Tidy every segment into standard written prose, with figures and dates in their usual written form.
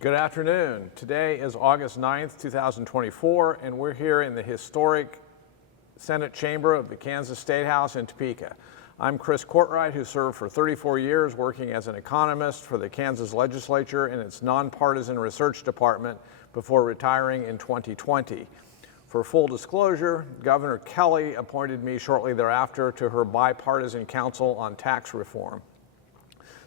Good afternoon. Today is August 9th, 2024, and we're here in the historic Senate chamber of the Kansas State House in Topeka. I'm Chris Courtwright, who served for 34 years working as an economist for the Kansas Legislature in its nonpartisan research department before retiring in 2020. For full disclosure, Governor Kelly appointed me shortly thereafter to her bipartisan council on tax reform.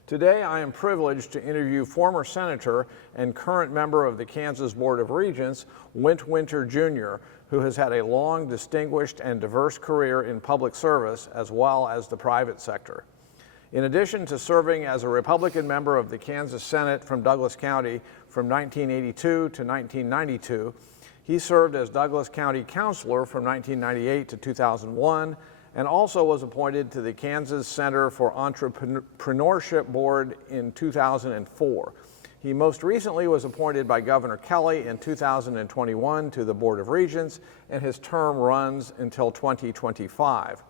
Today, I am privileged to interview former Senator and current member of the Kansas Board of Regents, Wint Winter, Jr., who has had a long, distinguished, and diverse career in public service as well as the private sector. In addition to serving as a Republican member of the Kansas Senate from Douglas County from 1982 to 1992, he served as Douglas County Councilor from 1998 to 2001, and also was appointed to the Kansas Center for Entrepreneurship Board in 2004. He most recently was appointed by Governor Kelly in 2021 to the Board of Regents, and his term runs until 2025.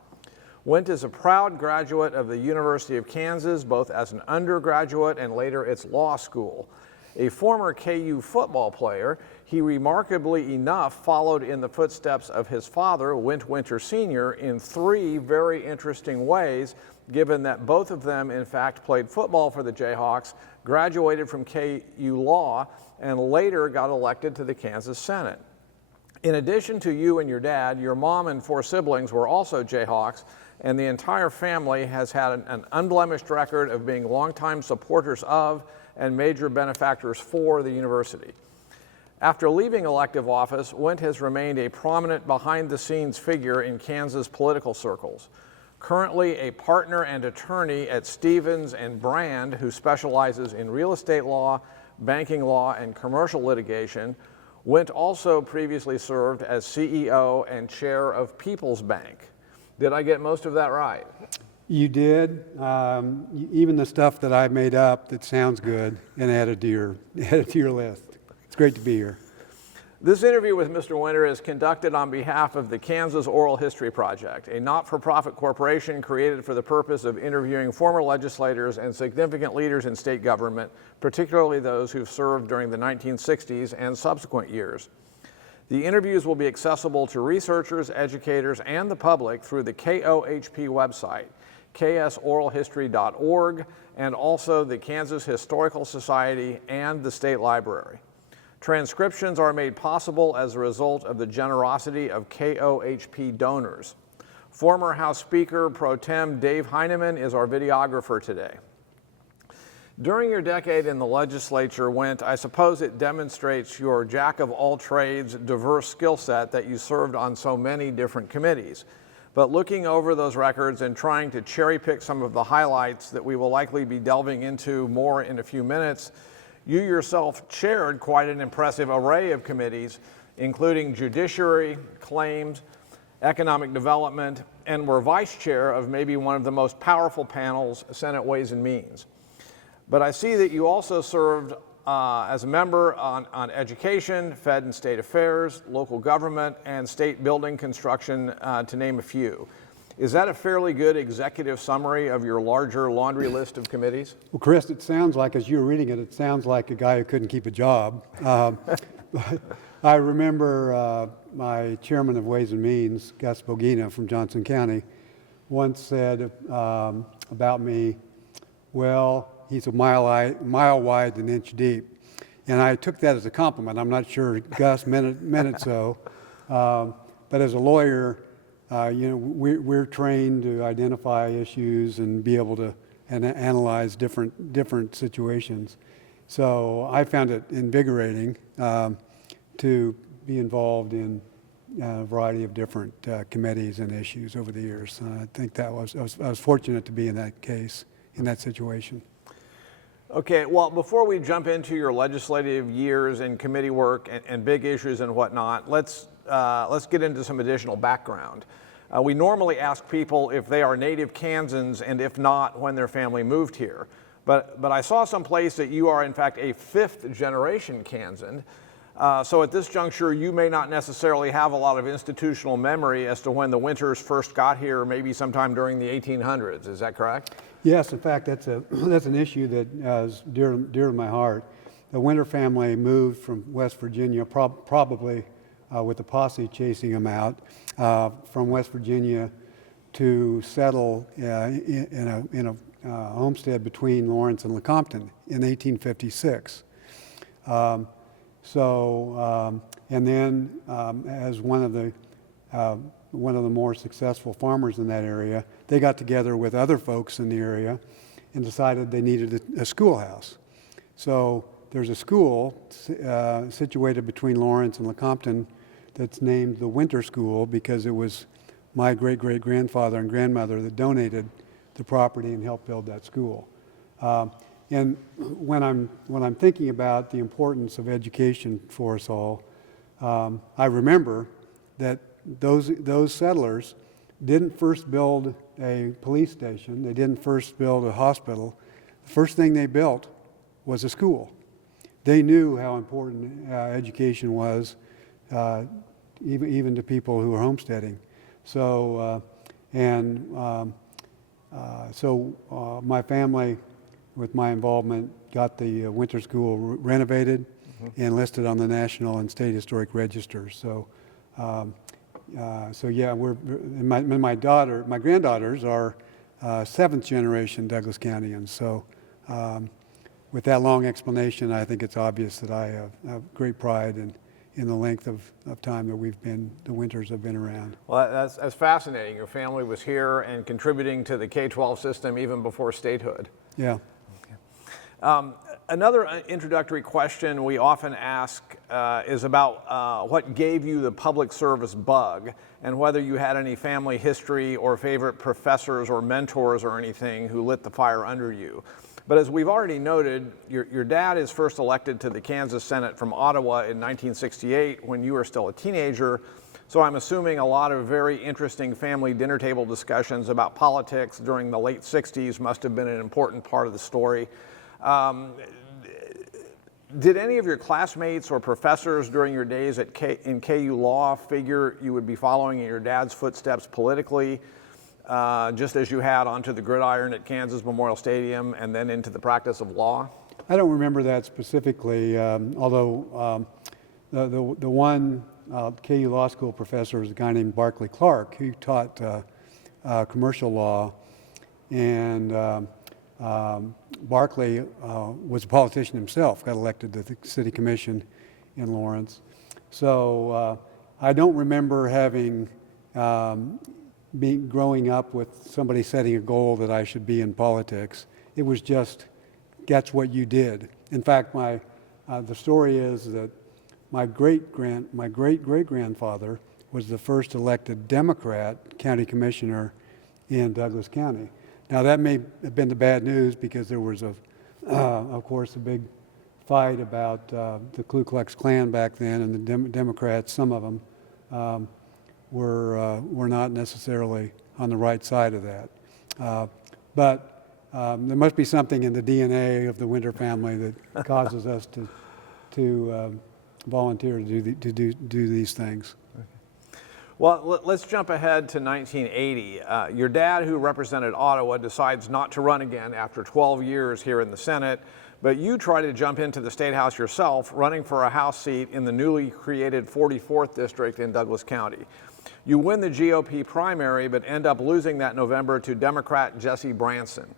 Wint is a proud graduate of the University of Kansas, both as an undergraduate and later its law school. A former KU football player, he remarkably enough followed in the footsteps of his father, Wint Winter Sr., in three very interesting ways, given that both of them, in fact, played football for the Jayhawks, graduated from KU Law, and later got elected to the Kansas Senate. In addition to you and your dad, your mom and four siblings were also Jayhawks, and the entire family has had an unblemished record of being longtime supporters of and major benefactors for the university. After leaving elective office, Wint has remained a prominent behind-the-scenes figure in Kansas political circles. Currently a partner and attorney at Stevens and Brand, who specializes in real estate law, banking law, and commercial litigation, Wint also previously served as CEO and chair of People's Bank. Did I get most of that right? You did. Even the stuff that I made up that sounds good and added to your list. It's great to be here. This interview with Mr. Winter is conducted on behalf of the Kansas Oral History Project, a not-for-profit corporation created for the purpose of interviewing former legislators and significant leaders in state government, particularly those who've served during the 1960s and subsequent years. The interviews will be accessible to researchers, educators, and the public through the KOHP website, ksoralhistory.org, and also the Kansas Historical Society and the State Library. Transcriptions are made possible as a result of the generosity of KOHP donors. Former House Speaker Pro Tem Dave Heineman is our videographer today. During your decade in the legislature, Wint, I suppose it demonstrates your jack-of-all-trades, diverse skill set that you served on so many different committees. But looking over those records and trying to cherry-pick some of the highlights that we will likely be delving into more in a few minutes, you yourself chaired quite an impressive array of committees, including Judiciary, Claims, Economic Development, and were vice chair of maybe one of the most powerful panels, Senate Ways and Means. But I see that you also served as a member on education, Fed and state affairs, local government, and state building construction, to name a few. Is that a fairly good executive summary of your larger laundry list of committees? Well, Chris, it sounds like, as you were reading it, it sounds like a guy who couldn't keep a job. I remember my chairman of Ways and Means, Gus Bogina from Johnson County, once said about me, well, he's a mile wide and an inch deep. And I took that as a compliment. I'm not sure Gus meant it so. But as a lawyer, we're trained to identify issues and be able to analyze different situations. So I found it invigorating to be involved in a variety of different committees and issues over the years. I think I was fortunate to be in that case, in that situation. Okay, well, before we jump into your legislative years and committee work and big issues and whatnot, let's get into some additional background. We normally ask people if they are native Kansans, and if not, when their family moved here. But I saw someplace that you are, in fact, a fifth-generation Kansan. So at this juncture, you may not necessarily have a lot of institutional memory as to when the Winters first got here, maybe sometime during the 1800s. Is that correct? Yes, in fact, that's an issue that is dear to my heart. the Winter family moved from West Virginia, probably with the posse chasing them out, from West Virginia to settle in a homestead between Lawrence and Lecompton in 1856. And then as one of the more successful farmers in that area, they got together with other folks in the area and decided they needed a schoolhouse. So there's a school situated between Lawrence and Lecompton that's named the Winter School because it was my great-great-grandfather and grandmother that donated the property and helped build that school. And when I'm thinking about the importance of education for us all, I remember that those settlers didn't first build a police station. They didn't first build a hospital. The first thing they built was a school. They knew how important education was, even to people who were homesteading. So, my family, with my involvement, got the Winter School renovated and listed on the National and State Historic Registers. So, yeah, my granddaughters are seventh generation Douglas Countyans. So, with that long explanation, I think it's obvious that I have great pride in the length of time that the Winters have been around. Well, that's fascinating. Your family was here and contributing to the K-12 system even before statehood. Yeah. Another introductory question we often ask is about what gave you the public service bug and whether you had any family history or favorite professors or mentors or anything who lit the fire under you. But as we've already noted, your dad is first elected to the Kansas Senate from Ottawa in 1968 when you were still a teenager. So I'm assuming a lot of very interesting family dinner table discussions about politics during the late 60s must have been an important part of the story. Did any of your classmates or professors during your days in KU Law figure you would be following in your dad's footsteps politically, just as you had onto the gridiron at Kansas Memorial Stadium and then into the practice of law? I don't remember that specifically, although the one KU Law School professor was a guy named Barclay Clark, who taught commercial law, and Barclay was a politician himself, got elected to the city commission in Lawrence. So I don't remember having growing up with somebody setting a goal that I should be in politics. It was just, that's what you did. In fact, the story is that my great-great-grandfather was the first elected Democrat county commissioner in Douglas County. Now that may have been the bad news because there was, of course, a big fight about the Ku Klux Klan back then, and the Democrats, some of them, were not necessarily on the right side of that. But there must be something in the DNA of the Winter family that causes us to volunteer to do these things. Well, let's jump ahead to 1980. Your dad, who represented Ottawa, decides not to run again after 12 years here in the Senate, but you try to jump into the State House yourself, running for a House seat in the newly created 44th District in Douglas County. You win the GOP primary, but end up losing that November to Democrat Jesse Branson.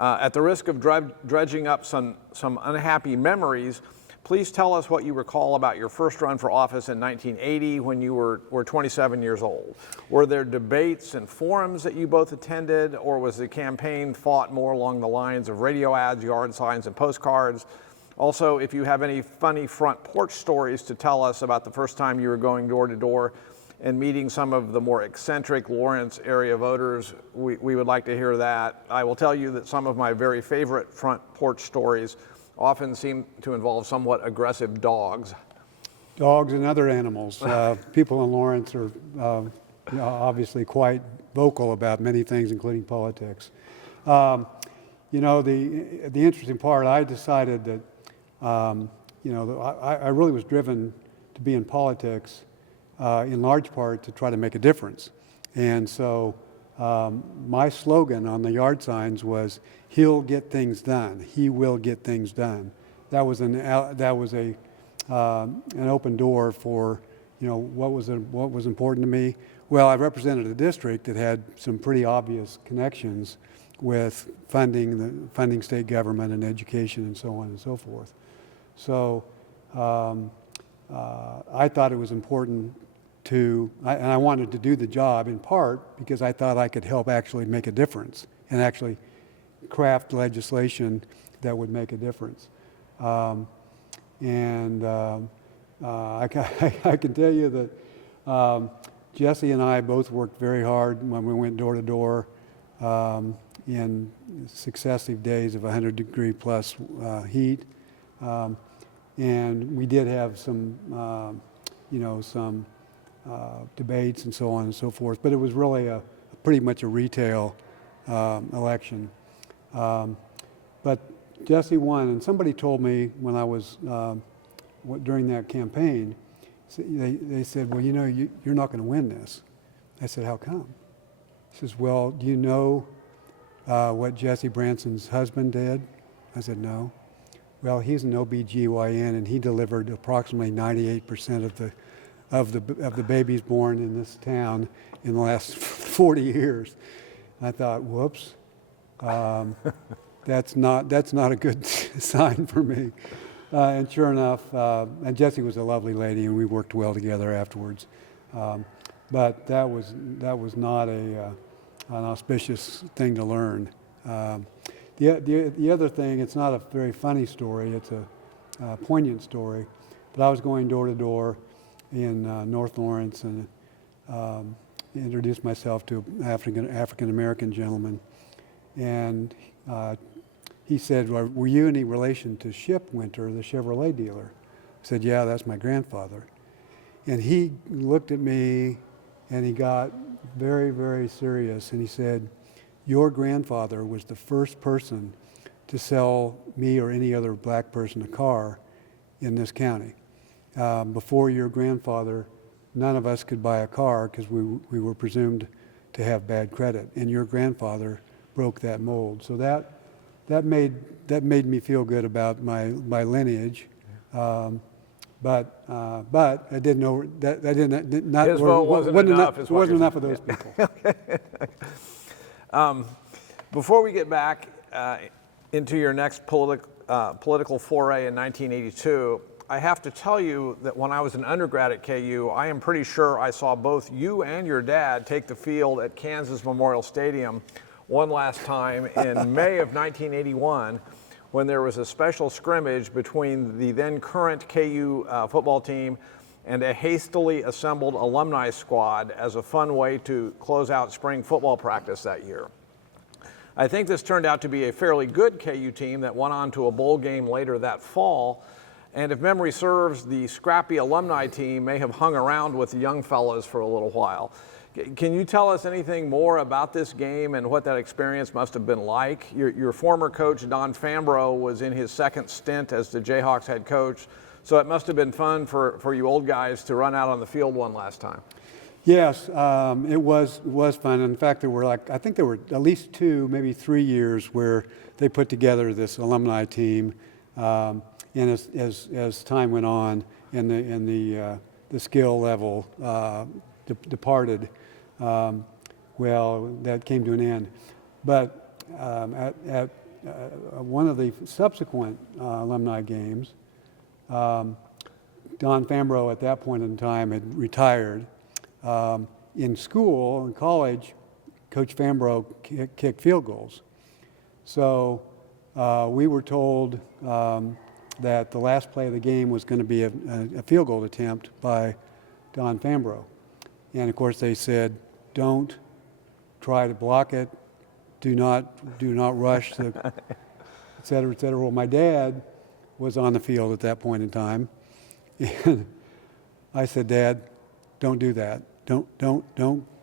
At the risk of dredging up some unhappy memories, please tell us what you recall about your first run for office in 1980 when you were 27 years old. Were there debates and forums that you both attended, or was the campaign fought more along the lines of radio ads, yard signs, and postcards? Also, if you have any funny front porch stories to tell us about the first time you were going door to door and meeting some of the more eccentric Lawrence area voters, we would like to hear that. I will tell you that some of my very favorite front porch stories often seem to involve somewhat aggressive dogs. Dogs and other animals. People in Lawrence are obviously quite vocal about many things, including politics. The interesting part, I decided that, I really was driven to be in politics in large part to try to make a difference. And so my slogan on the yard signs was, "He'll get things done. He will get things done." that was an open door for, what was important to me. Well, I represented a district that had some pretty obvious connections with funding state government and education and so on and so forth. So I thought it was important and I wanted to do the job in part because I thought I could help actually make a difference and actually craft legislation that would make a difference. I can tell you that Jesse and I both worked very hard when we went door to door in successive days of 100-degree plus heat. And we did have some, some debates and so on and so forth, but it was really pretty much a retail election. But Jesse won, and somebody told me when I was, during that campaign, they said, well, you're not going to win this. I said, how come? He says, well, do you know what Jesse Branson's husband did? I said, no. Well, he's an OBGYN, and he delivered approximately 98% of the babies born in this town in the last 40 years. I thought, whoops, that's not a good sign for me. And sure enough, and Jessie was a lovely lady, and we worked well together afterwards. But that was not an auspicious thing to learn. The other thing, it's not a very funny story, it's a poignant story, but I was going door to door in North Lawrence and introduced myself to an African-American gentleman, and he said, well, were you any relation to Ship Winter, the Chevrolet dealer? I said, yeah, that's my grandfather. And he looked at me and he got very, very serious, and he said, your grandfather was the first person to sell me or any other black person a car in this county. Before your grandfather, none of us could buy a car because we were presumed to have bad credit, and your grandfather broke that mold. So that made me feel good about my lineage. But I didn't know that I didn't not His vote wasn't enough. It wasn't enough of those people. Before we get back into your next political foray in 1982, I have to tell you that when I was an undergrad at KU, I am pretty sure I saw both you and your dad take the field at Kansas Memorial Stadium one last time in May of 1981, when there was a special scrimmage between the then current KU football team and a hastily assembled alumni squad as a fun way to close out spring football practice that year. I think this turned out to be a fairly good KU team that went on to a bowl game later that fall, and if memory serves, the scrappy alumni team may have hung around with the young fellows for a little while. Can you tell us anything more about this game and what that experience must have been like? Your former coach, Don Fambro, was in his second stint as the Jayhawks head coach, so it must have been fun for you old guys to run out on the field one last time. Yes, it was fun. In fact, I think there were at least 2, maybe 3 years where they put together this alumni team, and as time went on and the skill level departed, well, that came to an end. But at one of the subsequent alumni games, Don Fambro at that point in time had retired. In school, in college, Coach Fambro kicked field goals. So we were told that the last play of the game was going to be a field goal attempt by Don Fambro. And of course they said, don't try to block it, do not rush, et cetera, et cetera. Well, my dad was on the field at that point in time, and I said, Dad, don't do that. Don't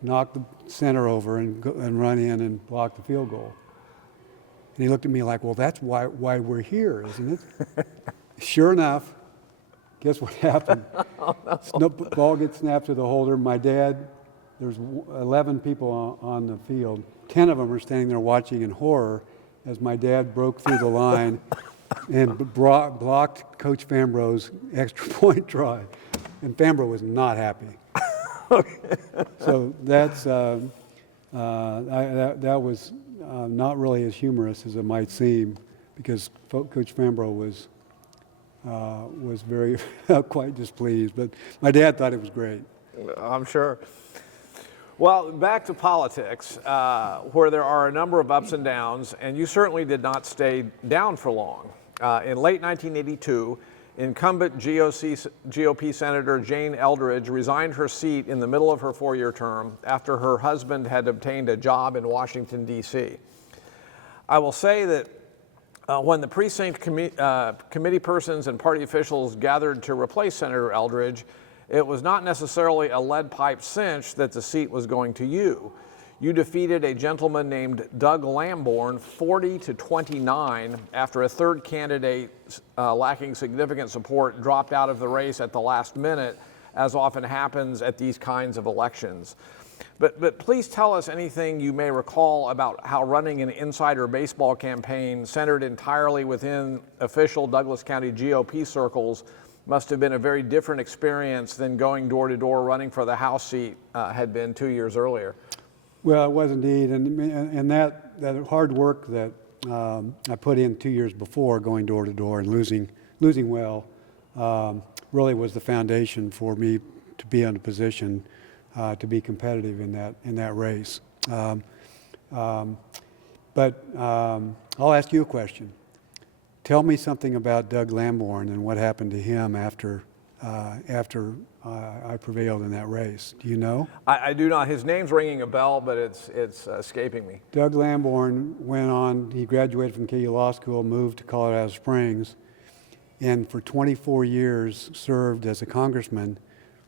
knock the center over and run in and block the field goal. And he looked at me like, well, that's why we're here, isn't it? Sure enough, guess what happened? Ball gets snapped to the holder. My dad, there's 11 people on the field. 10 of them are standing there watching in horror as my dad broke through the line and blocked Coach Fambro's extra point try. And Fambro was not happy. So that's, that was not really as humorous as it might seem, because Coach Fambro was very quite displeased. But my dad thought it was great. I'm sure. Well, back to politics, where there are a number of ups and downs, and you certainly did not stay down for long. In late 1982, incumbent GOP Senator Jane Eldridge resigned her seat in the middle of her 4-year term after her husband had obtained a job in Washington, D.C. I will say that when the precinct committee persons and party officials gathered to replace Senator Eldridge, it was not necessarily a lead pipe cinch that the seat was going to you. You defeated a gentleman named Doug Lamborn 40-29 after a third candidate lacking significant support dropped out of the race at the last minute, as often happens at these kinds of elections. But please tell us anything you may recall about how running an insider baseball campaign centered entirely within official Douglas County GOP circles must have been a very different experience than going door to door running for the House seat had been 2 years earlier. Well, it was indeed, and that hard work that I put in 2 years before, going door to door and losing well, really was the foundation for me to be in a position to be competitive in that race. But I'll ask you a question. Tell me something about Doug Lamborn and what happened to him after I prevailed in that race. Do you know? I do not. His name's ringing a bell, but it's escaping me. Doug Lamborn went on, he graduated from KU Law School, moved to Colorado Springs, and for 24 years served as a congressman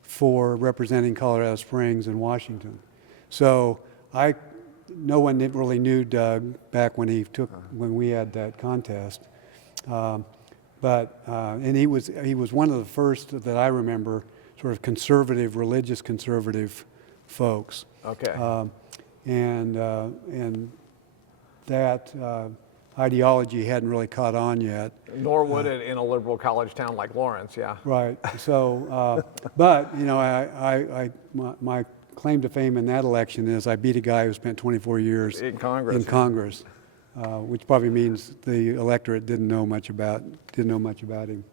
for representing Colorado Springs and Washington. So no one really knew Doug back when we had that contest. And he was one of the first that I remember, sort of conservative, religious conservative folks. Okay. And that ideology hadn't really caught on yet. Nor would it in a liberal college town like Lawrence, yeah. Right. So, but you know, my claim to fame in that election is I beat a guy who spent 24 years in Congress. Which probably means the electorate didn't know much about him.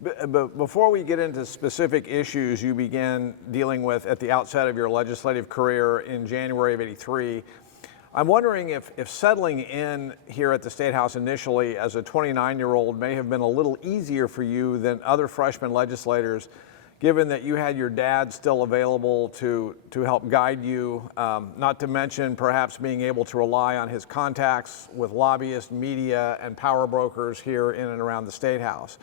But before we get into specific issues you began dealing with at the outset of your legislative career in January of '83, I'm wondering if settling in here at the State House initially as a 29-year-old may have been a little easier for you than other freshman legislators, given that you had your dad still available to help guide you, not to mention perhaps being able to rely on his contacts with lobbyists, media, and power brokers here in and around the State House.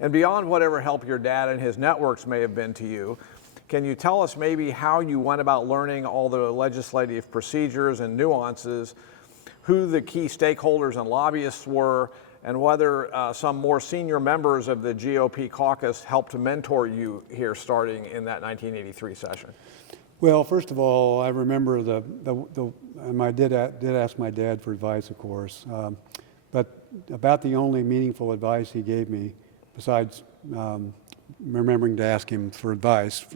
And beyond whatever help your dad and his networks may have been to you, can you tell us maybe how you went about learning all the legislative procedures and nuances, who the key stakeholders and lobbyists were, and whether some more senior members of the GOP caucus helped to mentor you here starting in that 1983 session? Well, first of all, I remember and I did ask my dad for advice, of course, but about the only meaningful advice he gave me, besides remembering to ask him for advice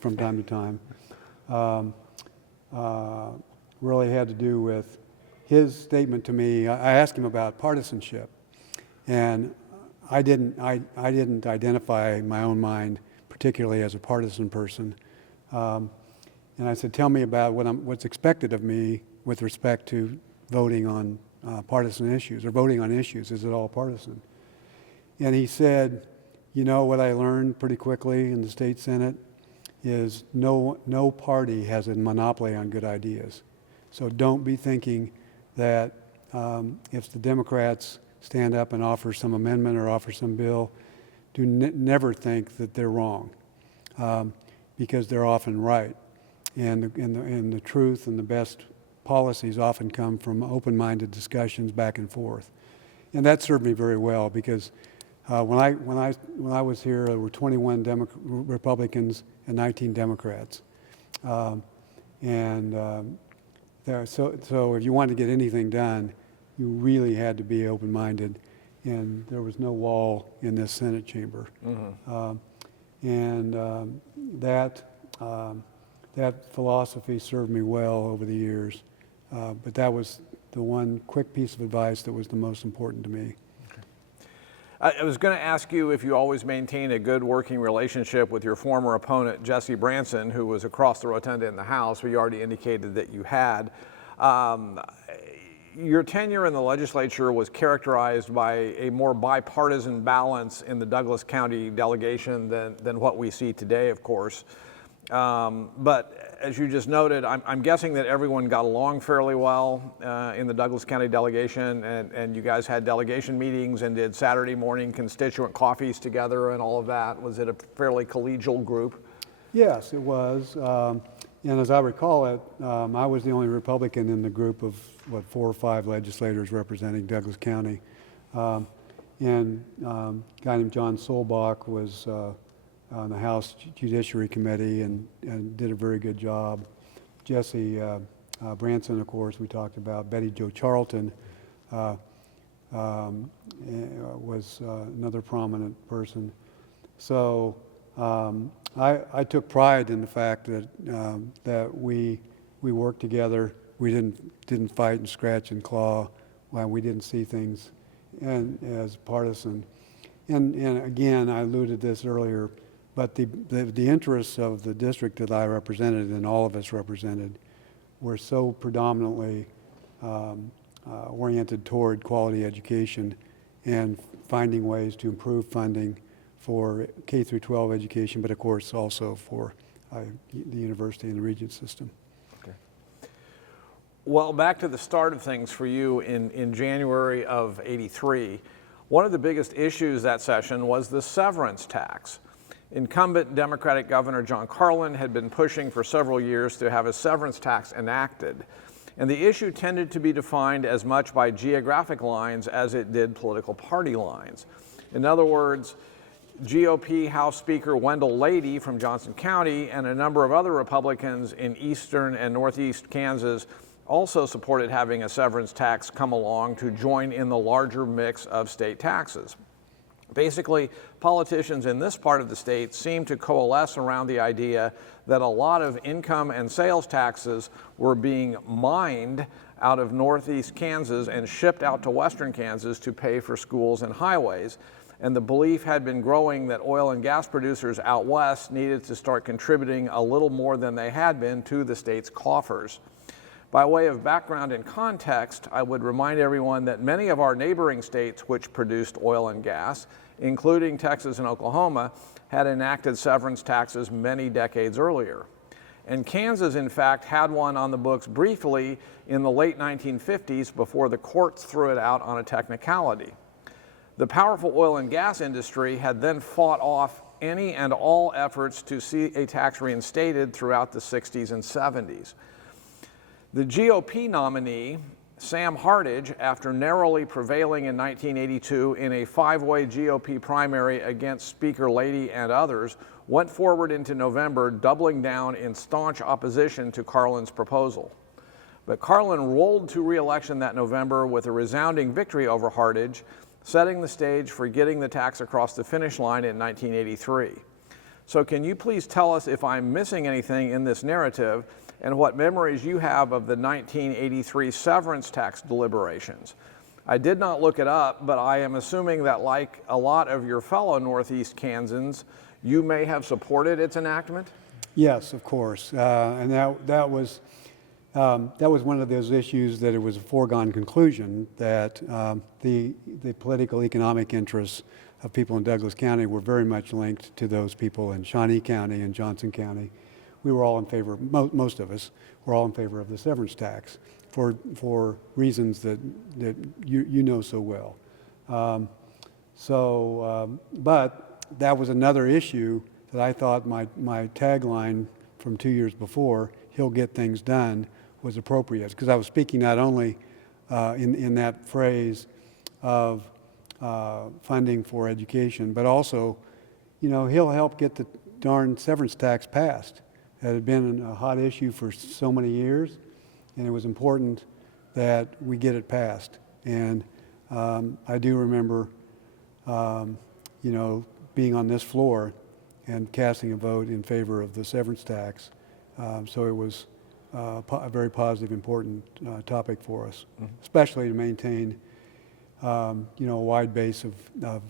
from time to time, really had to do with his statement to me. I asked him about partisanship, and I didn't identify in my own mind particularly as a partisan person. And I said, tell me about what's expected of me with respect to voting on partisan issues, or voting on issues. Is it all partisan? And he said, you know, what I learned pretty quickly in the state Senate is no party has a monopoly on good ideas. So don't be thinking that if the Democrats stand up and offer some amendment or offer some bill, never think that they're wrong, because they're often right. And the truth and the best policies often come from open-minded discussions back and forth. And that served me very well, because when I was here, there were 21 Republicans and 19 Democrats. So if you wanted to get anything done, you really had to be open-minded. and there was no wall in this Senate chamber. That philosophy served me well over the years, but that was the one quick piece of advice that was the most important to me. I was going to ask you if you always maintain a good working relationship with your former opponent, Jesse Branson, who was across the rotunda in the House, but you already indicated that you had. Your tenure in the legislature was characterized by a more bipartisan balance in the Douglas County delegation than what we see today, of course. But as you just noted, I'm guessing that everyone got along fairly well in the Douglas County delegation, and you guys had delegation meetings and did Saturday morning constituent coffees together and all of that. Was it a fairly collegial group? Yes, it was. And as I recall it, I was the only Republican in the group of, 4 or 5 legislators representing Douglas County. And a guy named John Solbach was on the House Judiciary Committee and did a very good job. Jesse Branson, of course, we talked about. Betty Jo Charlton was another prominent person. So I took pride in the fact that we worked together. We didn't fight and scratch and claw. We didn't see things as partisan. And again, I alluded to this earlier, but the interests of the district that I represented and all of us represented were so predominantly oriented toward quality education and finding ways to improve funding for K through 12 education, but of course also for the university and the regent system. Okay. Well, back to the start of things for you in January of '83, one of the biggest issues that session was the severance tax. Incumbent Democratic Governor John Carlin had been pushing for several years to have a severance tax enacted, and the issue tended to be defined as much by geographic lines as it did political party lines. In other words, GOP House Speaker Wendell Lady from Johnson County and a number of other Republicans in eastern and northeast Kansas also supported having a severance tax come along to join in the larger mix of state taxes. Basically, politicians in this part of the state seem to coalesce around the idea that a lot of income and sales taxes were being mined out of northeast Kansas and shipped out to western Kansas to pay for schools and highways. And the belief had been growing that oil and gas producers out west needed to start contributing a little more than they had been to the state's coffers. By way of background and context, I would remind everyone that many of our neighboring states which produced oil and gas, including Texas and Oklahoma, had enacted severance taxes many decades earlier. And Kansas, in fact, had one on the books briefly in the late 1950s before the courts threw it out on a technicality. The powerful oil and gas industry had then fought off any and all efforts to see a tax reinstated throughout the 60s and 70s. The GOP nominee, Sam Hardage, after narrowly prevailing in 1982 in a 5-way GOP primary against Speaker Lady and others, went forward into November, doubling down in staunch opposition to Carlin's proposal. But Carlin rolled to re-election that November with a resounding victory over Hardage, setting the stage for getting the tax across the finish line in 1983. So can you please tell us if I'm missing anything in this narrative and what memories you have of the 1983 severance tax deliberations? I did not look it up, but I am assuming that like a lot of your fellow Northeast Kansans, you may have supported its enactment? Yes, of course. And that was one of those issues that it was a foregone conclusion that the political economic interests of people in Douglas County were very much linked to those people in Shawnee County and Johnson County. We were all in favor, most of us were all in favor of the severance tax for reasons that you know so well. But that was another issue that I thought my tagline from 2 years before, "He'll get things done," was appropriate, because I was speaking not only in that phrase of funding for education, but also, he'll help get the darn severance tax passed. It had been a hot issue for so many years, and it was important that we get it passed. And I do remember, being on this floor and casting a vote in favor of the severance tax. So it was a very positive, important topic for us, especially to maintain, a wide base of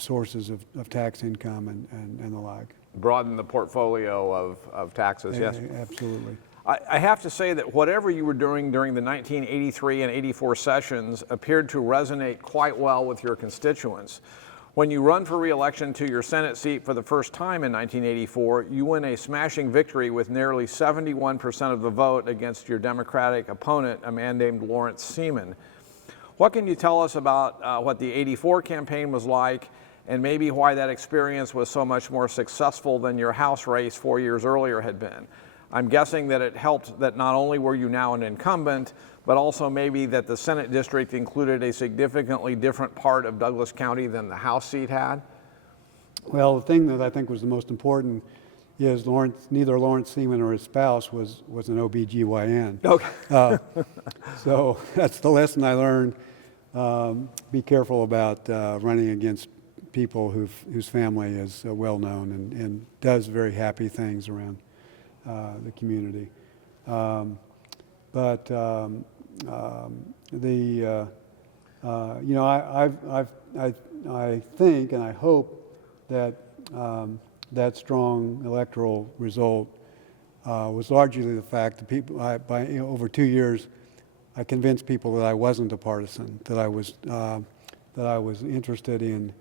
sources of tax income and the like. Broaden the portfolio of taxes, yes. Absolutely. I have to say that whatever you were doing during the 1983 and 84 sessions appeared to resonate quite well with your constituents. When you run for re-election to your Senate seat for the first time in 1984, you win a smashing victory with nearly 71% of the vote against your Democratic opponent, a man named Lawrence Seaman. What can you tell us about what the 84 campaign was like, and maybe why that experience was so much more successful than your House race 4 years earlier had been? I'm guessing that it helped that not only were you now an incumbent, but also maybe that the Senate district included a significantly different part of Douglas County than the House seat had? Well, the thing that I think was the most important is neither Lawrence Seaman or his spouse was an OBGYN. Okay. So that's the lesson I learned. Be careful about running against people whose family is well known and does very happy things around the community. I think and I hope that that strong electoral result was largely the fact that people, over 2 years, I convinced people that I wasn't a partisan, that I was interested in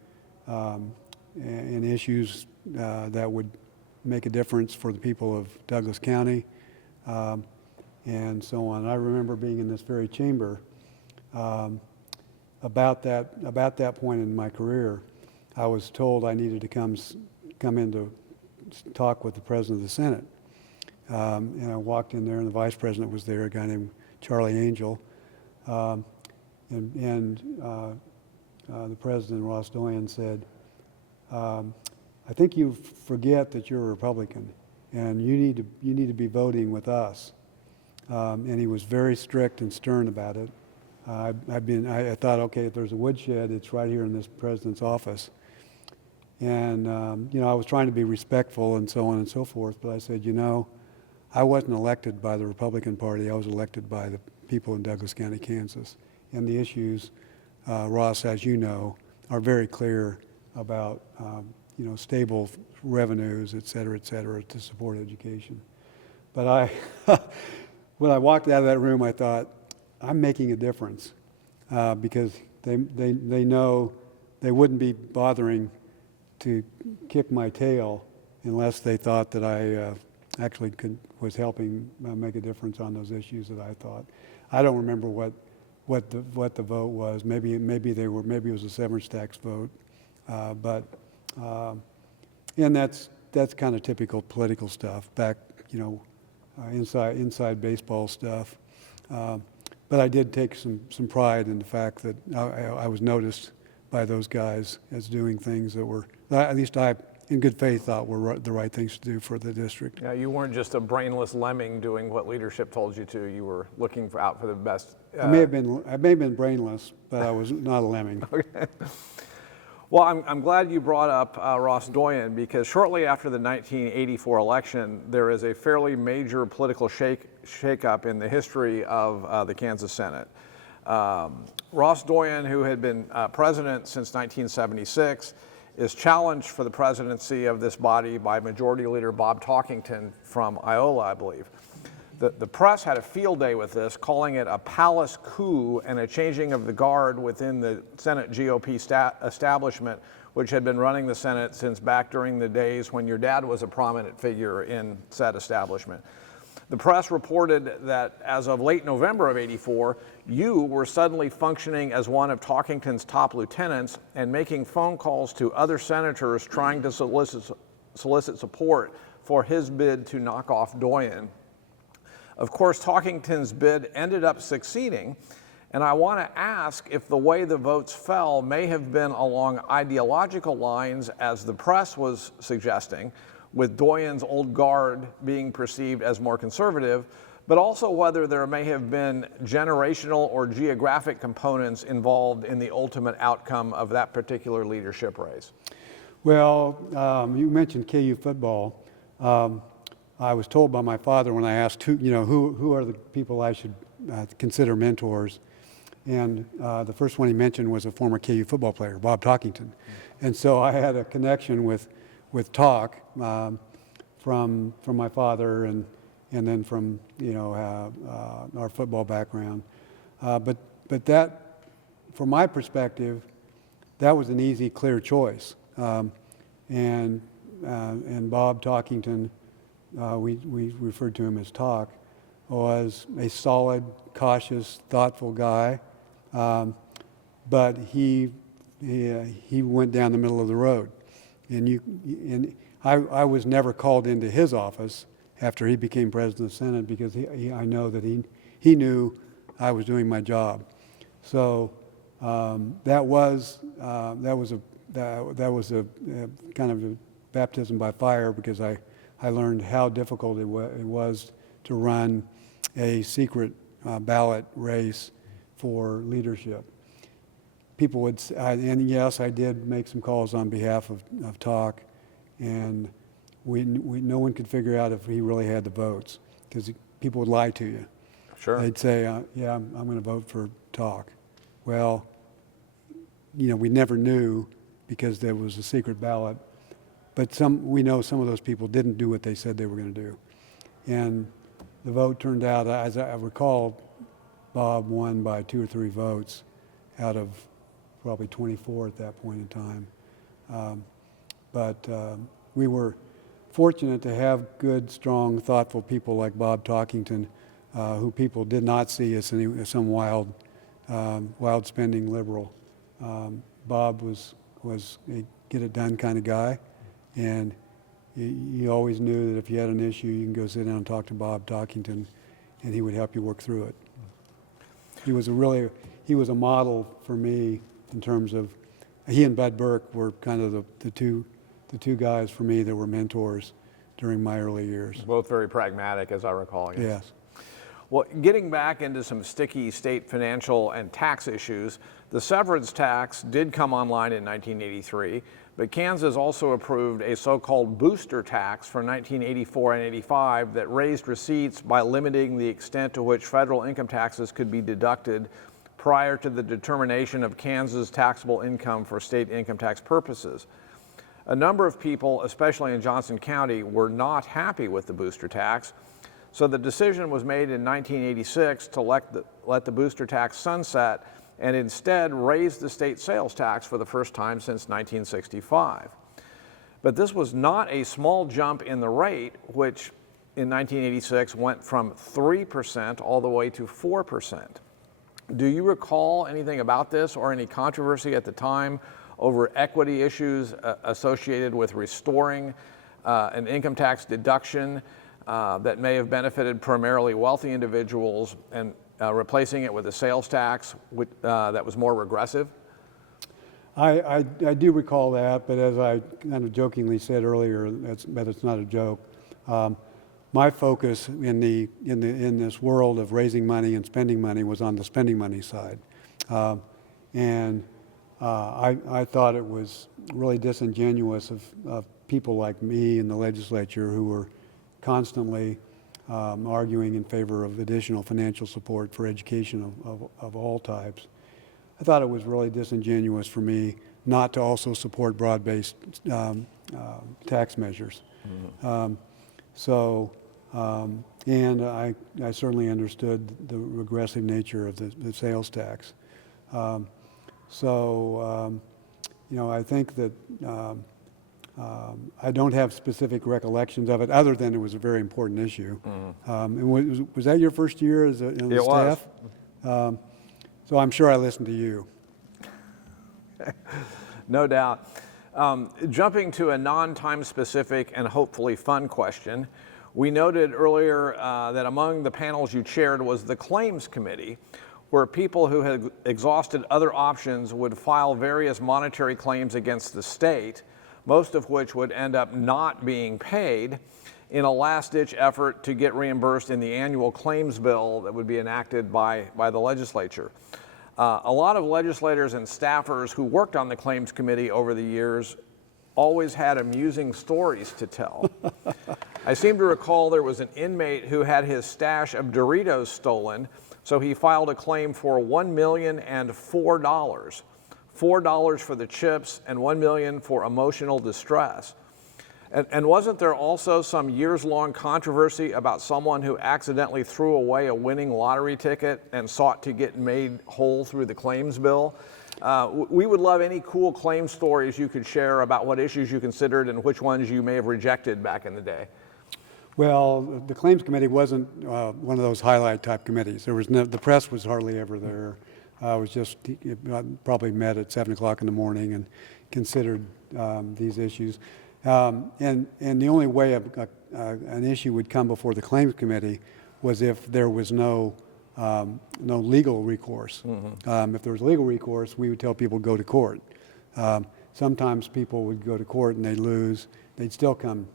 issues that would make a difference for the people of Douglas County, and so on. I remember being in this very chamber about that point in my career. I was told I needed to come in to talk with the President of the Senate, and I walked in there, and the Vice President was there, a guy named Charlie Angel, and the President, Ross Doyen, said, I think you forget that you're a Republican, and you need to be voting with us. And he was very strict and stern about it. I thought, okay, if there's a woodshed, it's right here in this president's office. And I was trying to be respectful and so on and so forth, but I said, I wasn't elected by the Republican Party. I was elected by the people in Douglas County, Kansas. And the issues, Ross, as you know, are very clear about stable revenues, et cetera, to support education. But when I walked out of that room, I thought, I'm making a difference, because they know they wouldn't be bothering to kick my tail unless they thought that I actually was helping make a difference on those issues that I thought. I don't remember what the vote was. Maybe it was a severance tax vote, and that's kind of typical political stuff back, inside baseball stuff. But I did take some pride in the fact that I was noticed by those guys as doing things that were, at least I, in good faith, thought were the right things to do for the district. Yeah, you weren't just a brainless lemming doing what leadership told you to. You were looking out for the best. I may have been brainless, but I was not a lemming. Okay. Well, I'm glad you brought up Ross Doyen, because shortly after the 1984 election, there is a fairly major political shakeup in the history of the Kansas Senate. Ross Doyen, who had been president since 1976, is challenged for the presidency of this body by Majority Leader Bob Talkington from Iowa, I believe. The press had a field day with this, calling it a palace coup and a changing of the guard within the Senate GOP establishment, which had been running the Senate since back during the days when your dad was a prominent figure in said establishment. The press reported that as of late November of '84, you were suddenly functioning as one of Talkington's top lieutenants and making phone calls to other senators trying to solicit support for his bid to knock off Doyen. Of course, Talkington's bid ended up succeeding, and I want to ask if the way the votes fell may have been along ideological lines, as the press was suggesting, with Doyen's old guard being perceived as more conservative, but also whether there may have been generational or geographic components involved in the ultimate outcome of that particular leadership race. Well, you mentioned KU football. I was told by my father when I asked who are the people I should consider mentors, and the first one he mentioned was a former KU football player, Bob Talkington. And so I had a connection with Talk from my father and then from our football background. But that, from my perspective, that was an easy, clear choice. And Bob Talkington, we referred to him as Talk, was a solid, cautious, thoughtful guy. But he went down the middle of the road, and I was never called into his office after he became president of the Senate because I know that he knew I was doing my job. So that was a kind of a baptism by fire because I learned how difficult it was to run a secret ballot race for leadership. People would, and yes, I did make some calls on behalf of Talk, and no one could figure out if he really had the votes because people would lie to you. Sure. They'd say, yeah, I'm going to vote for Talk. Well, we never knew because there was a secret ballot, but we know some of those people didn't do what they said they were going to do. And the vote turned out, as I recall, Bob won by 2 or 3 votes out of probably 24 at that point in time. But we were fortunate to have good, strong, thoughtful people like Bob Talkington, who people did not see as some wild spending liberal. Bob was a get-it-done kind of guy, and you always knew that if you had an issue, you can go sit down and talk to Bob Talkington, and he would help you work through it. He was a model for me in terms of, he and Bud Burke were kind of the two guys for me that were mentors during my early years. Both very pragmatic, as I recall. Yes. Well, getting back into some sticky state financial and tax issues, the severance tax did come online in 1983, but Kansas also approved a so-called booster tax for 1984 and 85 that raised receipts by limiting the extent to which federal income taxes could be deducted prior to the determination of Kansas taxable income for state income tax purposes. A number of people, especially in Johnson County, were not happy with the booster tax, so the decision was made in 1986 to let the booster tax sunset and instead raise the state sales tax for the first time since 1965. But this was not a small jump in the rate, which in 1986 went from 3% all the way to 4%. Do you recall anything about this or any controversy at the time over equity issues associated with restoring an income tax deduction that may have benefited primarily wealthy individuals and replacing it with a sales tax that was more regressive? I do recall that, but as I kind of jokingly said earlier, but it's not a joke. My focus in this world of raising money and spending money was on the spending money side, and I thought it was really disingenuous of people like me in the legislature who were constantly arguing in favor of additional financial support for education of all types. I thought it was really disingenuous for me not to also support broad-based tax measures. Mm-hmm. And I certainly understood the regressive nature of the sales tax. I think that I don't have specific recollections of it other than it was a very important issue. Mm-hmm. And was that your first year as a staff? Was. So I'm sure I listened to you. No doubt. Jumping to a non-time specific and hopefully fun question, we noted earlier that among the panels you chaired was the Claims Committee, where people who had exhausted other options would file various monetary claims against the state, most of which would end up not being paid. in a last-ditch effort to get reimbursed in the annual claims bill that would be enacted by the legislature. A lot of legislators and staffers who worked on the Claims Committee over the years always had amusing stories to tell. I seem to recall there was an inmate who had his stash of Doritos stolen, so he filed a claim for $1,004. $4 for the chips and $1 million for emotional distress. And wasn't there also some years-long controversy about someone who accidentally threw away a winning lottery ticket and sought to get made whole through the claims bill? We would love any cool claim stories you could share about what issues you considered and which ones you may have rejected back in the day. Well, the Claims Committee wasn't one of those highlight type committees. There was the press was hardly ever there. It was just probably met at 7 o'clock in the morning and considered these issues. And the only way an issue would come before the Claims Committee was if there was no legal recourse. Mm-hmm. If there was legal recourse, we would tell people to go to court. Sometimes people would go to court and they'd lose. They'd still come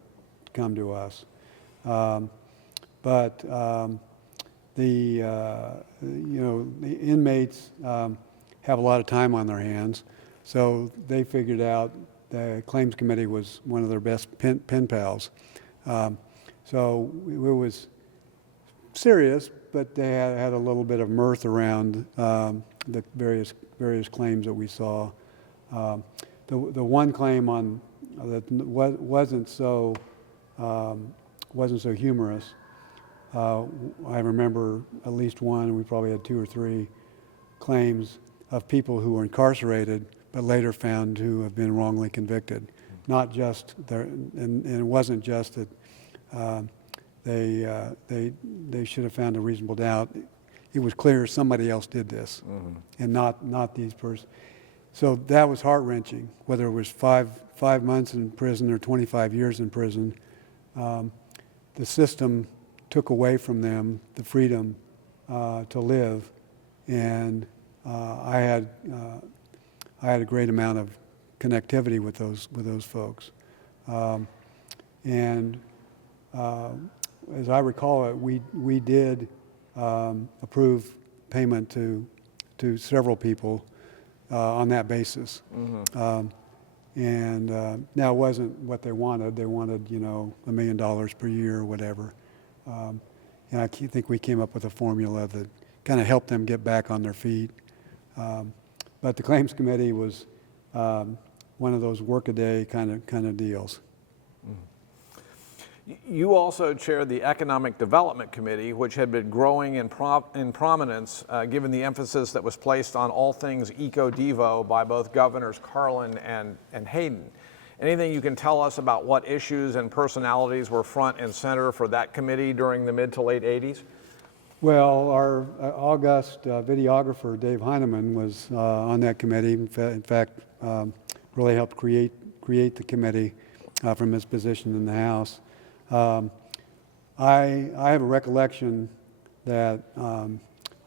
to us. But the inmates have a lot of time on their hands, so they figured out the Claims Committee was one of their best pen pals. So it was serious, but they had a little bit of mirth around the various claims that we saw. The one claim on that wasn't so humorous. I remember at least one, and we probably had 2 or 3 claims of people who were incarcerated but later found to have been wrongly convicted. Not just there, and it wasn't just that they should have found a reasonable doubt. It was clear somebody else did this, mm-hmm. and not these persons. So that was heart-wrenching. Whether it was five months in prison or 25 years in prison, the system took away from them the freedom to live, and I had a great amount of connectivity with those folks, and as I recall it, we did approve payment to several people on that basis. Mm-hmm. Now it wasn't what they wanted. They wanted, $1 million per year or whatever. And I think we came up with a formula that kind of helped them get back on their feet. But the Claims Committee was one of those work-a-day kind of deals. You also chaired the Economic Development Committee, which had been growing in prominence given the emphasis that was placed on all things eco-devo by both Governors Carlin and Hayden. Anything you can tell us about what issues and personalities were front and center for that committee during the mid to late 80s? Well, our august videographer, Dave Heineman, was on that committee. In fact, really helped create the committee from his position in the House. I have a recollection that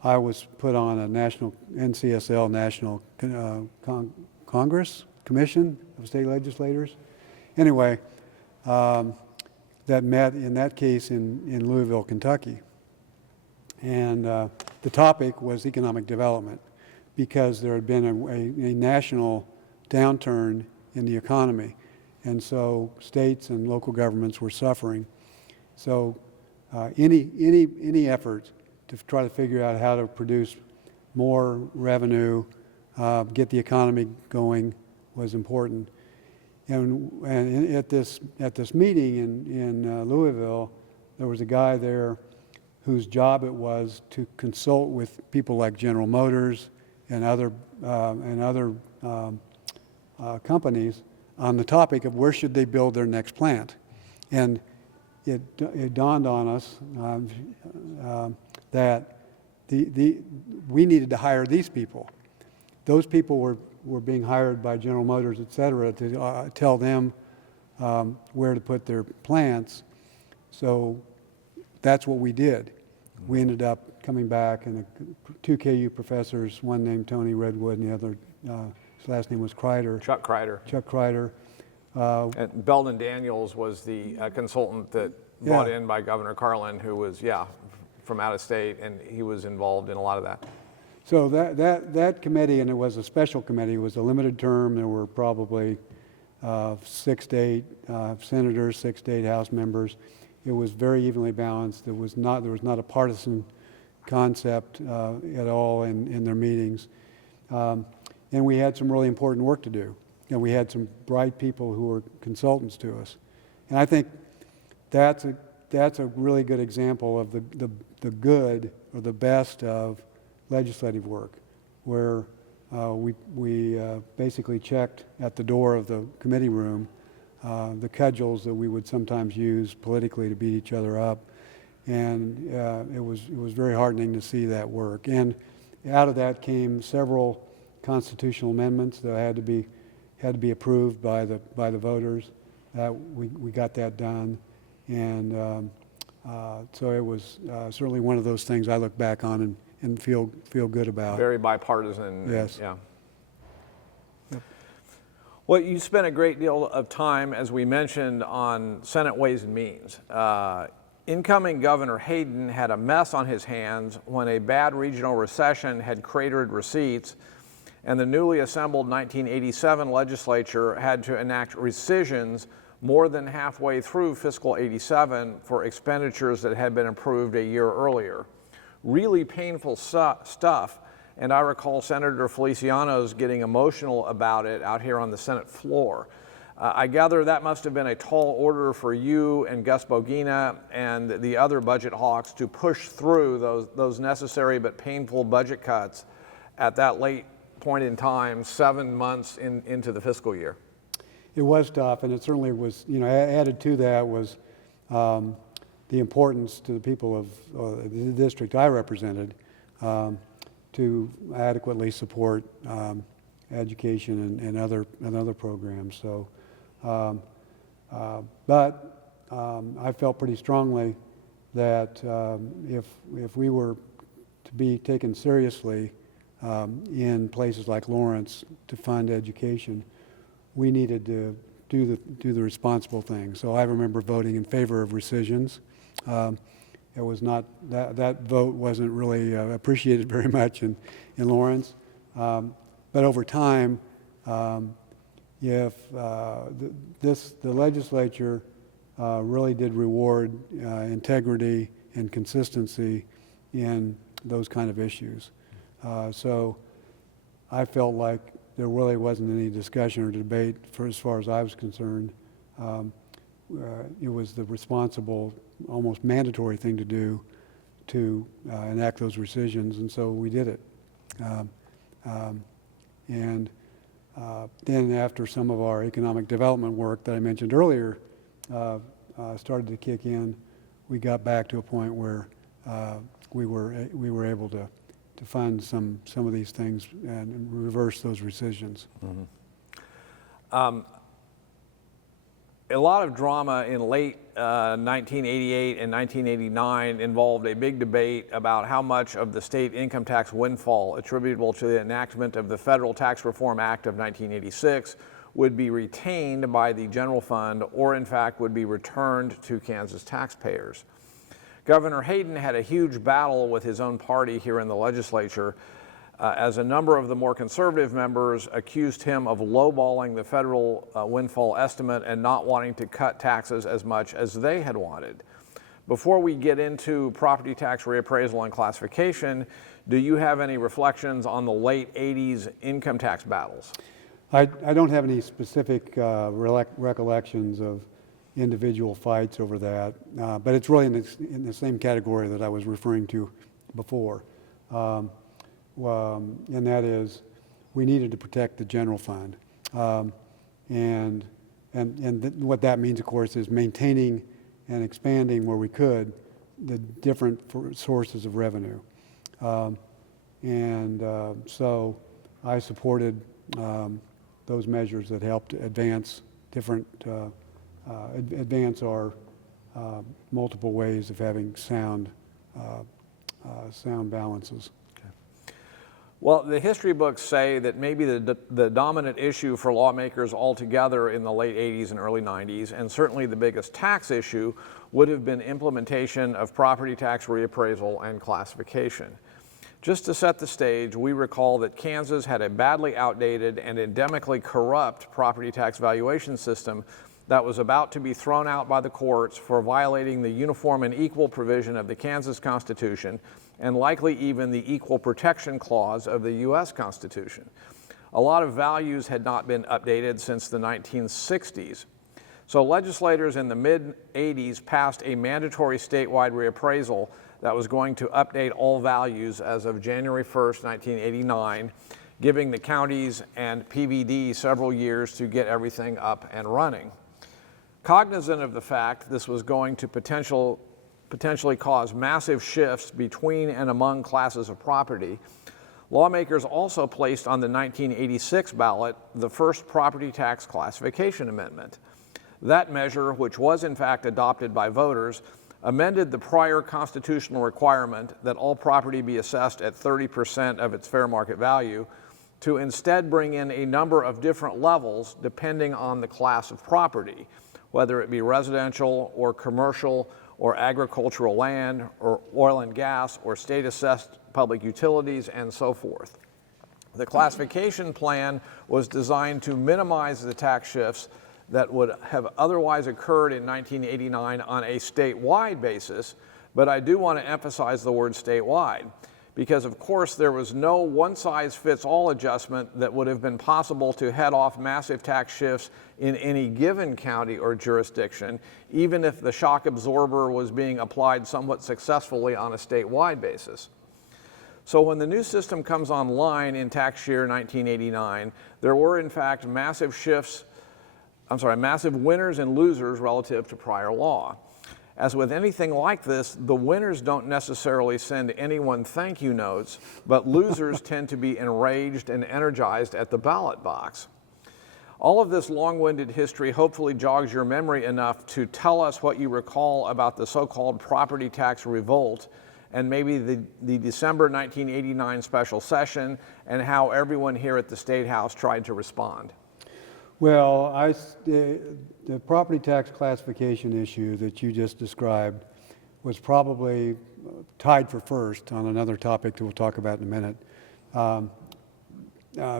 I was put on a NCSL National Congress Commission of State Legislators. Anyway, that met in that case in Louisville, Kentucky. And the topic was economic development because there had been a national downturn in the economy. And so states and local governments were suffering. So any effort to try to figure out how to produce more revenue, get the economy going was important. And at this meeting in Louisville, there was a guy there whose job it was to consult with people like General Motors and other companies on the topic of where should they build their next plant. And it dawned on us that we needed to hire these people. Those people were being hired by General Motors, et cetera, to tell them where to put their plants. So that's what we did. We ended up coming back, and 2 KU professors, one named Tony Redwood and the other, his last name was Kreider. Chuck Kreider. Chuck Kreider. And Belden Daniels was the consultant that brought in by Governor Carlin, who was, from out of state, and he was involved in a lot of that. So that committee, and it was a special committee, it was a limited term. There were probably 6 to 8 senators, 6 to 8 House members. It was very evenly balanced. There was not a partisan concept at all in their meetings. And we had some really important work to do. And we had some bright people who were consultants to us. And I think that's a really good example of the good or the best of legislative work, where we basically checked at the door of the committee room the cudgels that we would sometimes use politically to beat each other up. And it was very heartening to see that work. And out of that came several constitutional amendments that had to be approved by the voters. We got that done, and so it was certainly one of those things I look back on and feel good about. Very bipartisan. Yes. Yeah. Yep. Well, you spent a great deal of time, as we mentioned, on Senate Ways and Means. Incoming Governor Hayden had a mess on his hands when a bad regional recession had cratered receipts, and the newly assembled 1987 legislature had to enact rescissions more than halfway through fiscal 87 for expenditures that had been approved a year earlier. Really painful stuff, and I recall Senator Feliciano's getting emotional about it out here on the Senate floor. I gather that must have been a tall order for you and Gus Bogina and the other budget hawks to push through those necessary but painful budget cuts at that late point in time, 7 months into the fiscal year. It was tough, and it certainly was, added to that was the importance to the people of the district I represented to adequately support education and other programs. So, but I felt pretty strongly that if we were to be taken seriously in places like Lawrence to fund education, we needed to do the responsible thing. So I remember voting in favor of rescissions. It was not that vote wasn't really appreciated very much in Lawrence, but over time, if the legislature really did reward integrity and consistency in those kind of issues. So I felt like there really wasn't any discussion or debate as far as I was concerned. It was the responsible, almost mandatory thing to do to enact those rescissions, and so we did it. And then after some of our economic development work that I mentioned earlier started to kick in, we got back to a point where we were able to fund some of these things and reverse those rescissions. Mm-hmm. A lot of drama in late 1988 and 1989 involved a big debate about how much of the state income tax windfall attributable to the enactment of the Federal Tax Reform Act of 1986 would be retained by the general fund or in fact would be returned to Kansas taxpayers. Governor Hayden had a huge battle with his own party here in the legislature as a number of the more conservative members accused him of lowballing the federal windfall estimate and not wanting to cut taxes as much as they had wanted. Before we get into property tax reappraisal and classification, do you have any reflections on the late 80s income tax battles? I don't have any specific recollections of individual fights over that, but it's really in the same category that I was referring to before. And that is, we needed to protect the general fund, and what that means, of course, is maintaining and expanding where we could the different sources of revenue, so I supported those measures that helped advance advance our multiple ways of having sound balances. Well, the history books say that maybe the dominant issue for lawmakers altogether in the late 80s and early 90s, and certainly the biggest tax issue, would have been implementation of property tax reappraisal and classification. Just to set the stage, we recall that Kansas had a badly outdated and endemically corrupt property tax valuation system that was about to be thrown out by the courts for violating the uniform and equal provision of the Kansas Constitution and likely even the Equal Protection Clause of the U.S. Constitution. A lot of values had not been updated since the 1960s. So legislators in the mid-80s passed a mandatory statewide reappraisal that was going to update all values as of January 1st, 1989, giving the counties and PVD several years to get everything up and running. Cognizant of the fact this was going to potentially cause massive shifts between and among classes of property, lawmakers also placed on the 1986 ballot the first property tax classification amendment. That measure, which was in fact adopted by voters, amended the prior constitutional requirement that all property be assessed at 30% of its fair market value to instead bring in a number of different levels depending on the class of property, whether it be residential or commercial or agricultural land or oil and gas or state assessed public utilities and so forth. The classification plan was designed to minimize the tax shifts that would have otherwise occurred in 1989 on a statewide basis, but I do want to emphasize the word statewide, because of course there was no one-size-fits-all adjustment that would have been possible to head off massive tax shifts in any given county or jurisdiction, even if the shock absorber was being applied somewhat successfully on a statewide basis. So when the new system comes online in tax year 1989, there were in fact massive winners and losers relative to prior law. As with anything like this, the winners don't necessarily send anyone thank you notes, but losers tend to be enraged and energized at the ballot box. All of this long-winded history hopefully jogs your memory enough to tell us what you recall about the so-called property tax revolt and maybe the December 1989 special session and how everyone here at the State House tried to respond. Well, the property tax classification issue that you just described was probably tied for first on another topic that we'll talk about in a minute.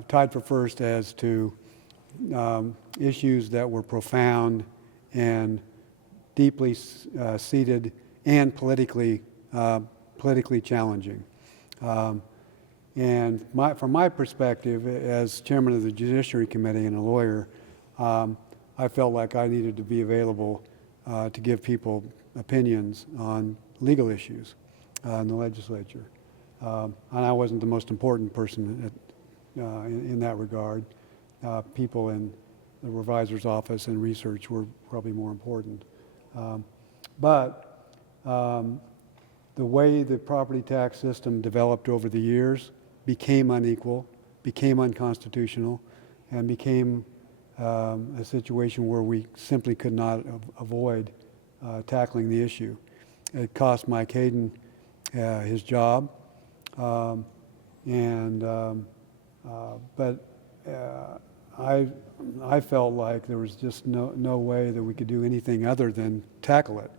Tied for first as to issues that were profound and deeply seated and politically challenging. And from my perspective, as chairman of the Judiciary Committee and a lawyer, I felt like I needed to be available to give people opinions on legal issues in the legislature. And I wasn't the most important person in that regard. People in the revisor's office and research were probably more important. But the way the property tax system developed over the years became unequal, became unconstitutional, and became a situation where we simply could not avoid tackling the issue. It cost Mike Hayden his job, but I felt like there was just no way that we could do anything other than tackle it.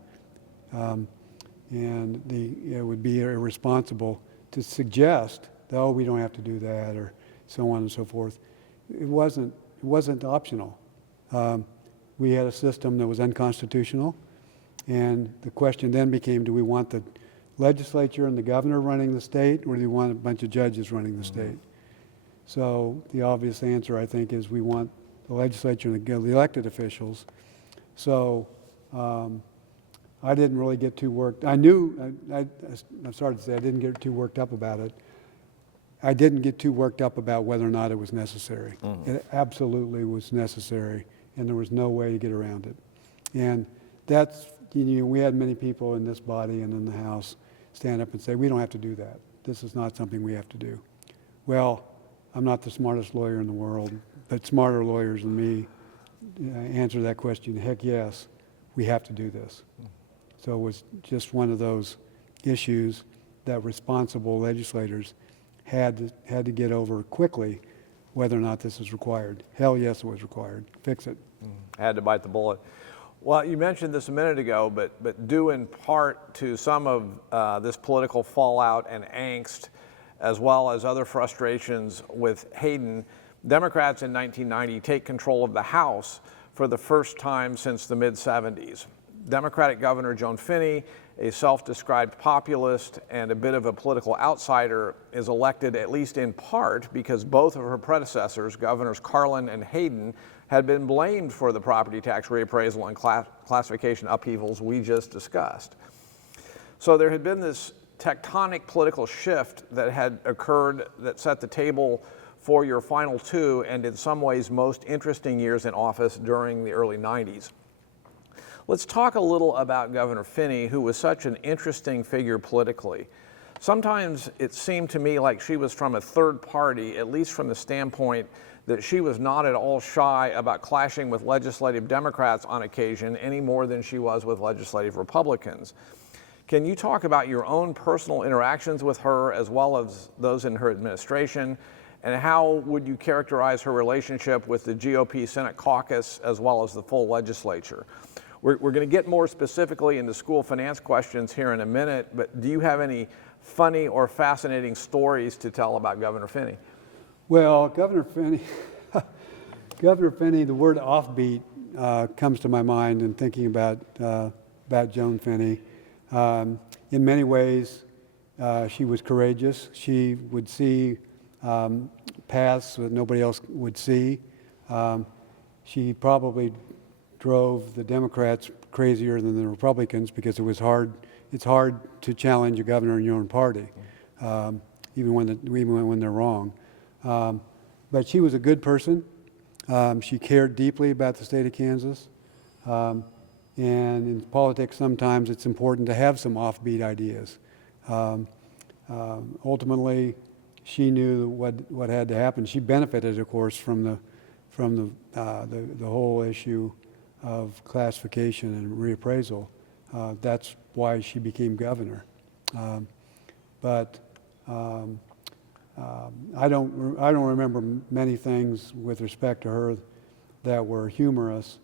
And it would be irresponsible to suggest, oh, we don't have to do that, or so on and so forth. It wasn't optional. We had a system that was unconstitutional, and the question then became, do we want the legislature and the governor running the state, or do we want a bunch of judges running the state? So the obvious answer, I think, is we want the legislature and the elected officials. So I didn't really get too worked. I'm sorry to say I didn't get too worked up about it. I didn't get too worked up about whether or not it was necessary. It absolutely was necessary, and there was no way to get around it. And that's, we had many people in this body and in the House stand up and say, we don't have to do that. This is not something we have to do. Well, I'm not the smartest lawyer in the world, but smarter lawyers than me answer that question, heck yes, we have to do this. So it was just one of those issues that responsible legislators had to get over quickly whether or not this is required. Hell yes, it was required. Fix it. Had to bite the bullet. Well, you mentioned this a minute ago, but due in part to some of this political fallout and angst, as well as other frustrations with Hayden, Democrats in 1990 take control of the House for the first time since the mid-'70s. Democratic Governor Joan Finney, a self-described populist and a bit of a political outsider, is elected at least in part because both of her predecessors, Governors Carlin and Hayden, had been blamed for the property tax reappraisal and classification upheavals we just discussed. So there had been this tectonic political shift that had occurred that set the table for your final two and in some ways most interesting years in office during the early 90s. Let's talk a little about Governor Finney, who was such an interesting figure politically. Sometimes it seemed to me like she was from a third party, at least from the standpoint that she was not at all shy about clashing with legislative Democrats on occasion any more than she was with legislative Republicans. Can you talk about your own personal interactions with her as well as those in her administration, and how would you characterize her relationship with the GOP Senate caucus as well as the full legislature? We're going to get more specifically into school finance questions here in a minute, but do you have any funny or fascinating stories to tell about Governor Finney? Well, Governor Finney, the word offbeat comes to my mind in thinking about Joan Finney. In many ways, she was courageous. She would see paths that nobody else would see. She probably drove the Democrats crazier than the Republicans because it's hard to challenge a governor in your own party, even when they're wrong. But she was a good person. She cared deeply about the state of Kansas. And in politics, sometimes it's important to have some offbeat ideas. Ultimately, she knew what had to happen. She benefited, of course, from the whole issue of classification and reappraisal. That's why she became governor. But I don't remember many things with respect to her that were humorous.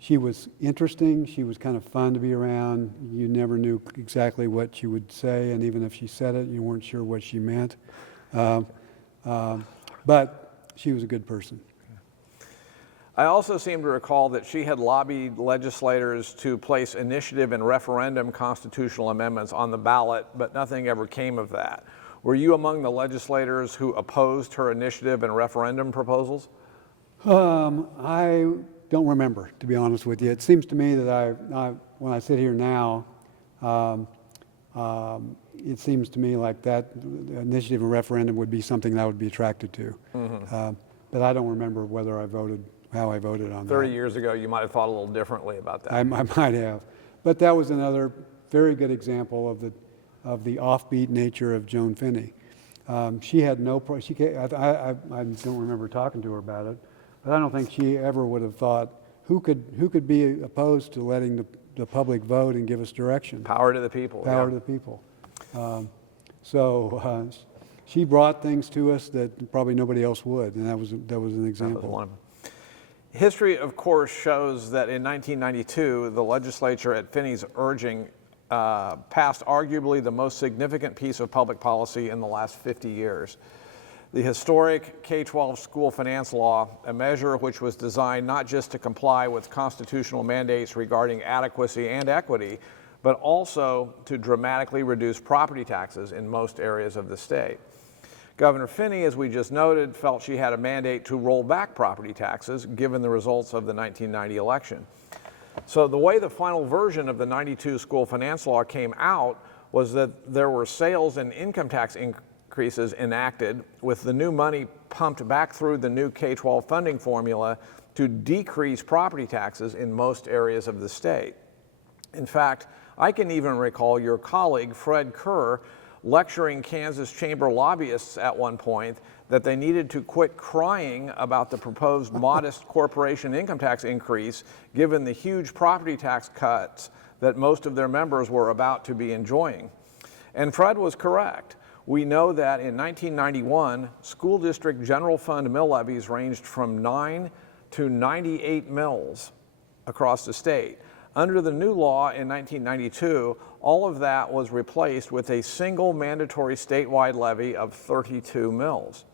She was interesting. She was kind of fun to be around. You never knew exactly what she would say, and even if she said it, you weren't sure what she meant. But she was a good person. I also seem to recall that she had lobbied legislators to place initiative and referendum constitutional amendments on the ballot, but nothing ever came of that. Were you among the legislators who opposed her initiative and referendum proposals? I don't remember, to be honest with you. It seems to me that when I sit here now, it seems to me like that initiative and referendum would be something that I would be attracted to. Mm-hmm. But I don't remember whether I voted, how I voted on that. 30 years ago, you might have thought a little differently about that. I might have. But that was another very good example of the offbeat nature of Joan Finney. She had no, I don't remember talking to her about it, but I don't think she ever would have thought, who could be opposed to letting the public vote and give us direction? Power to the people. Power to the people. So she brought things to us that probably nobody else would, and that was an example. That was one of them. History, of course, shows that in 1992, the legislature, at Finney's urging, passed arguably the most significant piece of public policy in the last 50 years. The historic K-12 school finance law, a measure which was designed not just to comply with constitutional mandates regarding adequacy and equity, but also to dramatically reduce property taxes in most areas of the state. Governor Finney, as we just noted, felt she had a mandate to roll back property taxes given the results of the 1990 election. So the way the final version of the 92 school finance law came out was that there were sales and income tax increases enacted, with the new money pumped back through the new K-12 funding formula to decrease property taxes in most areas of the state. In fact, I can even recall your colleague, Fred Kerr, lecturing Kansas chamber lobbyists at one point that they needed to quit crying about the proposed modest corporation income tax increase given the huge property tax cuts that most of their members were about to be enjoying. And Fred was correct. We know that in 1991, school district general fund mill levies ranged from 9 to 98 mills across the state. Under the new law in 1992, all of that was replaced with a single mandatory statewide levy of 32 mills.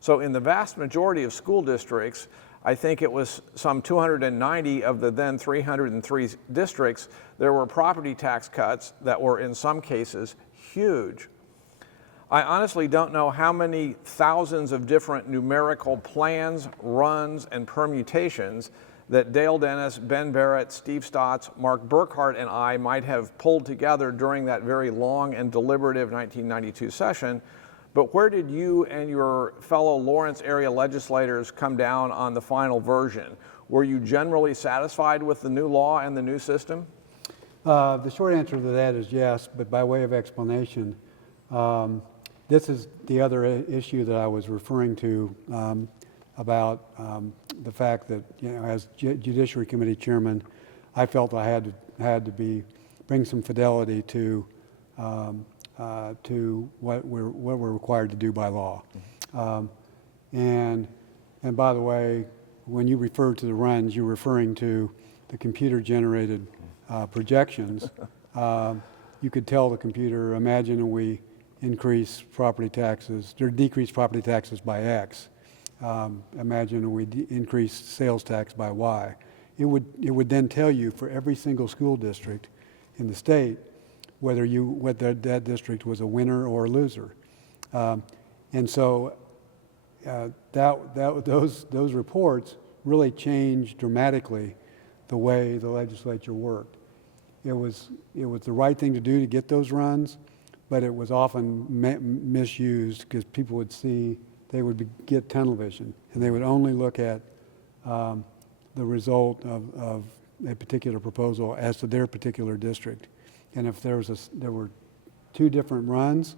So in the vast majority of school districts, I think it was some 290 of the then 303 districts, there were property tax cuts that were in some cases huge. I honestly don't know how many thousands of different numerical plans, runs, and permutations that Dale Dennis, Ben Barrett, Steve Stotts, Mark Burkhart, and I might have pulled together during that very long and deliberative 1992 session. But where did you and your fellow Lawrence area legislators come down on the final version? Were you generally satisfied with the new law and the new system? The short answer to that is yes, but by way of explanation, this is the other issue that I was referring to about the fact that, as Judiciary Committee Chairman, I felt I had to bring some fidelity to what we're required to do by law. And by the way, when you refer to the runs, you're referring to the computer-generated projections. You could tell the computer, imagine we increase property taxes, or decrease property taxes by X. Imagine we increase sales tax by Y. It would then tell you for every single school district in the state whether that district was a winner or a loser. And so those reports really changed dramatically the way the legislature worked. It was the right thing to do to get those runs, but it was often misused because people would see, they would get tunnel vision, and they would only look at the result of a particular proposal as to their particular district. And if there were two different runs,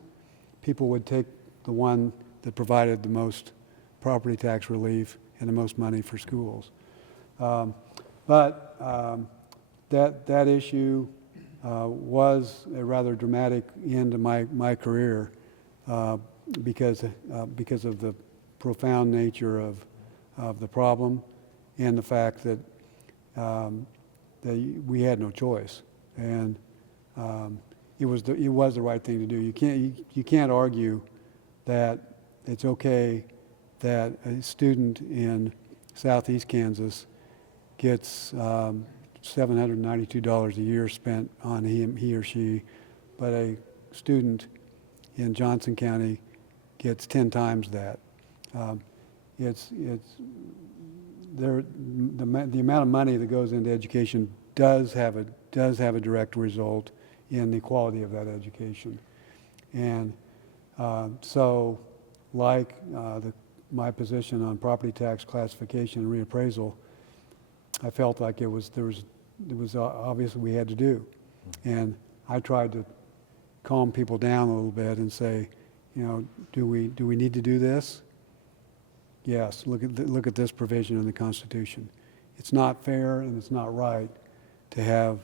people would take the one that provided the most property tax relief and the most money for schools. But that issue was a rather dramatic end to my career because of the profound nature of the problem and the fact that we had no choice, and it was the right thing to do. You can't argue that it's okay that a student in Southeast Kansas gets $792 a year spent on he or she, but a student in Johnson County gets 10 times that. The amount of money that goes into education does have a direct result in the quality of that education, and so like my position on property tax classification and reappraisal, I felt like it was obvious we had to do, and I tried to calm people down a little bit and say, do we need to do this? Yes. Look at this provision in the Constitution. It's not fair and it's not right to have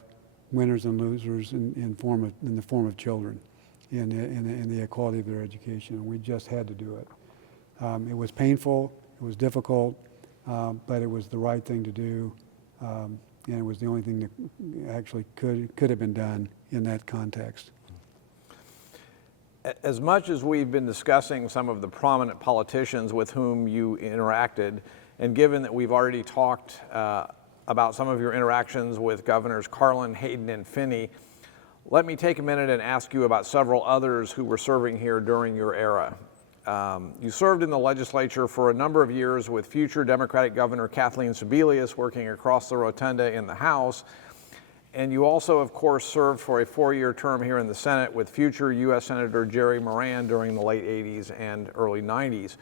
winners and losers in the form of children in the equality of their education, and we just had to do it. It was painful, it was difficult, but it was the right thing to do, and it was the only thing that actually could have been done in that context. As much as we've been discussing some of the prominent politicians with whom you interacted, and given that we've already talked about some of your interactions with Governors Carlin, Hayden, and Finney, let me take a minute and ask you about several others who were serving here during your era. You served in the legislature for a number of years with future Democratic Governor Kathleen Sebelius working across the rotunda in the House. And you also, of course, served for a 4-year term here in the Senate with future U.S. Senator Jerry Moran during the late 80s and early 90s.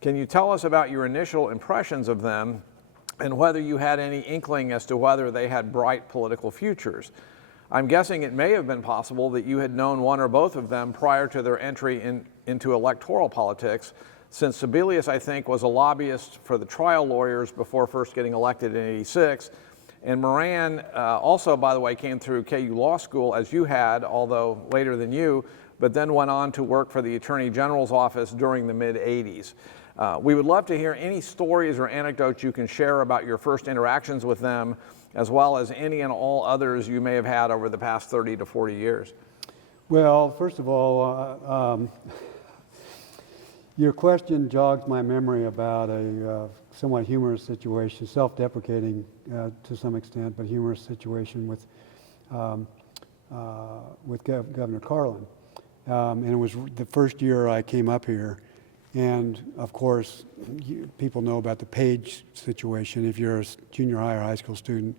Can you tell us about your initial impressions of them and whether you had any inkling as to whether they had bright political futures? I'm guessing it may have been possible that you had known one or both of them prior to their entry into electoral politics, since Sebelius, I think, was a lobbyist for the trial lawyers before first getting elected in '86. And Moran also, by the way, came through KU Law School, as you had, although later than you, but then went on to work for the Attorney General's office during the mid-'80s. We would love to hear any stories or anecdotes you can share about your first interactions with them, as well as any and all others you may have had over the past 30 to 40 years. Well, first of all, your question jogs my memory about a somewhat humorous situation, self-deprecating to some extent, but humorous situation with Governor Carlin. And it was the first year I came up here. And of course, people know about the page situation. If you're a junior high or high school student,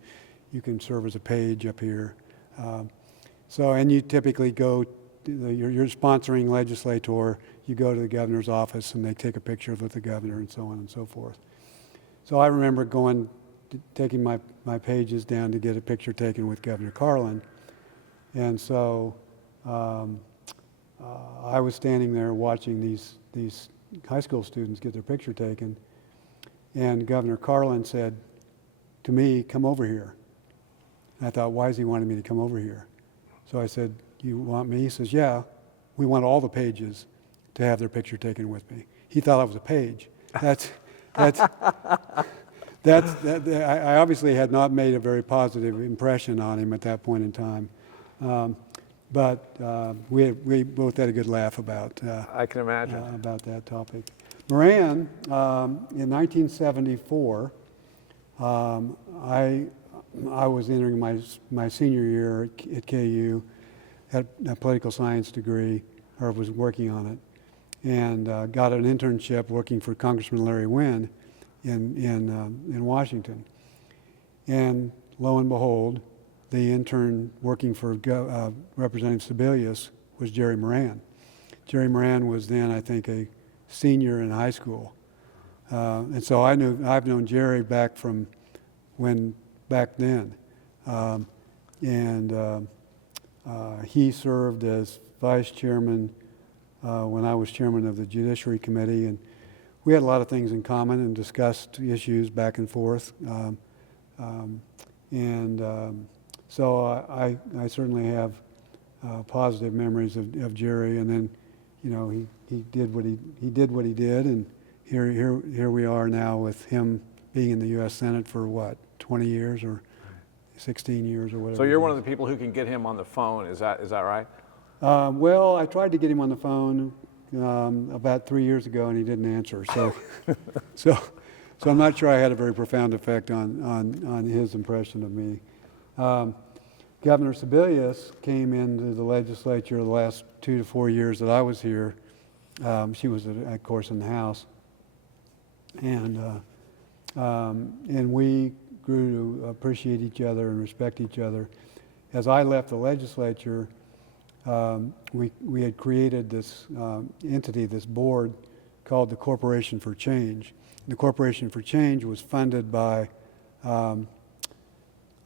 you can serve as a page up here. And you typically go, you're sponsoring legislator, you go to the governor's office and they take a picture with the governor and so on and so forth. So I remember taking my pages down to get a picture taken with Governor Carlin. And so I was standing there watching these high school students get their picture taken, and Governor Carlin said to me, "Come over here." And I thought, why is he wanting me to come over here? So I said, "You want me?" He says, "Yeah, we want all the pages to have their picture taken with me." He thought I was a page. I obviously had not made a very positive impression on him at that point in time. But we both had a good laugh about I can imagine. About that topic. Moran, in 1974, I was entering my senior year at KU, had a political science degree, or was working on it, and got an internship working for Congressman Larry Winn in Washington. And lo and behold, the intern working for Representative Sebelius was Jerry Moran. Jerry Moran was then, I think, a senior in high school. And so I've known Jerry back then. He served as vice chairman when I was chairman of the Judiciary Committee, and we had a lot of things in common and discussed issues back and forth. So I certainly have positive memories of Jerry, and then, he did what he did, and here we are now with him being in the U.S. Senate for what, 20 years or 16 years or whatever. So you're one of the people who can get him on the phone. Is that right? Well, I tried to get him on the phone about 3 years ago, and he didn't answer. So I'm not sure I had a very profound effect on his impression of me. Governor Sebelius came into the legislature the last 2 to 4 years that I was here. She was, of course, in the House. And we grew to appreciate each other and respect each other. As I left the legislature, we had created this entity, this board, called the Corporation for Change. The Corporation for Change was funded by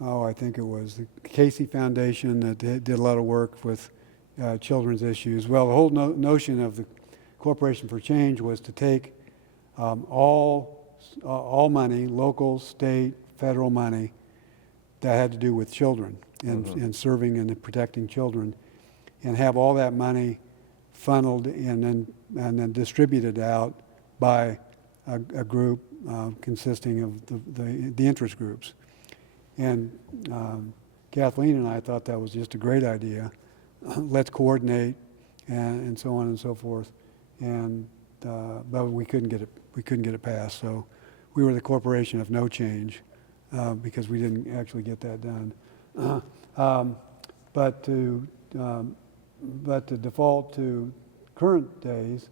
I think it was the Casey Foundation that did a lot of work with children's issues. Well, the whole notion of the Corporation for Change was to take all money, local, state, federal money, that had to do with children and serving and protecting children, and have all that money funneled and then distributed out by a group consisting of the interest groups. And Kathleen and I thought that was just a great idea. Let's coordinate and so on and so forth. And but we couldn't get it passed. So we were the Corporation of No Change because we didn't actually get that done. But to default to current days,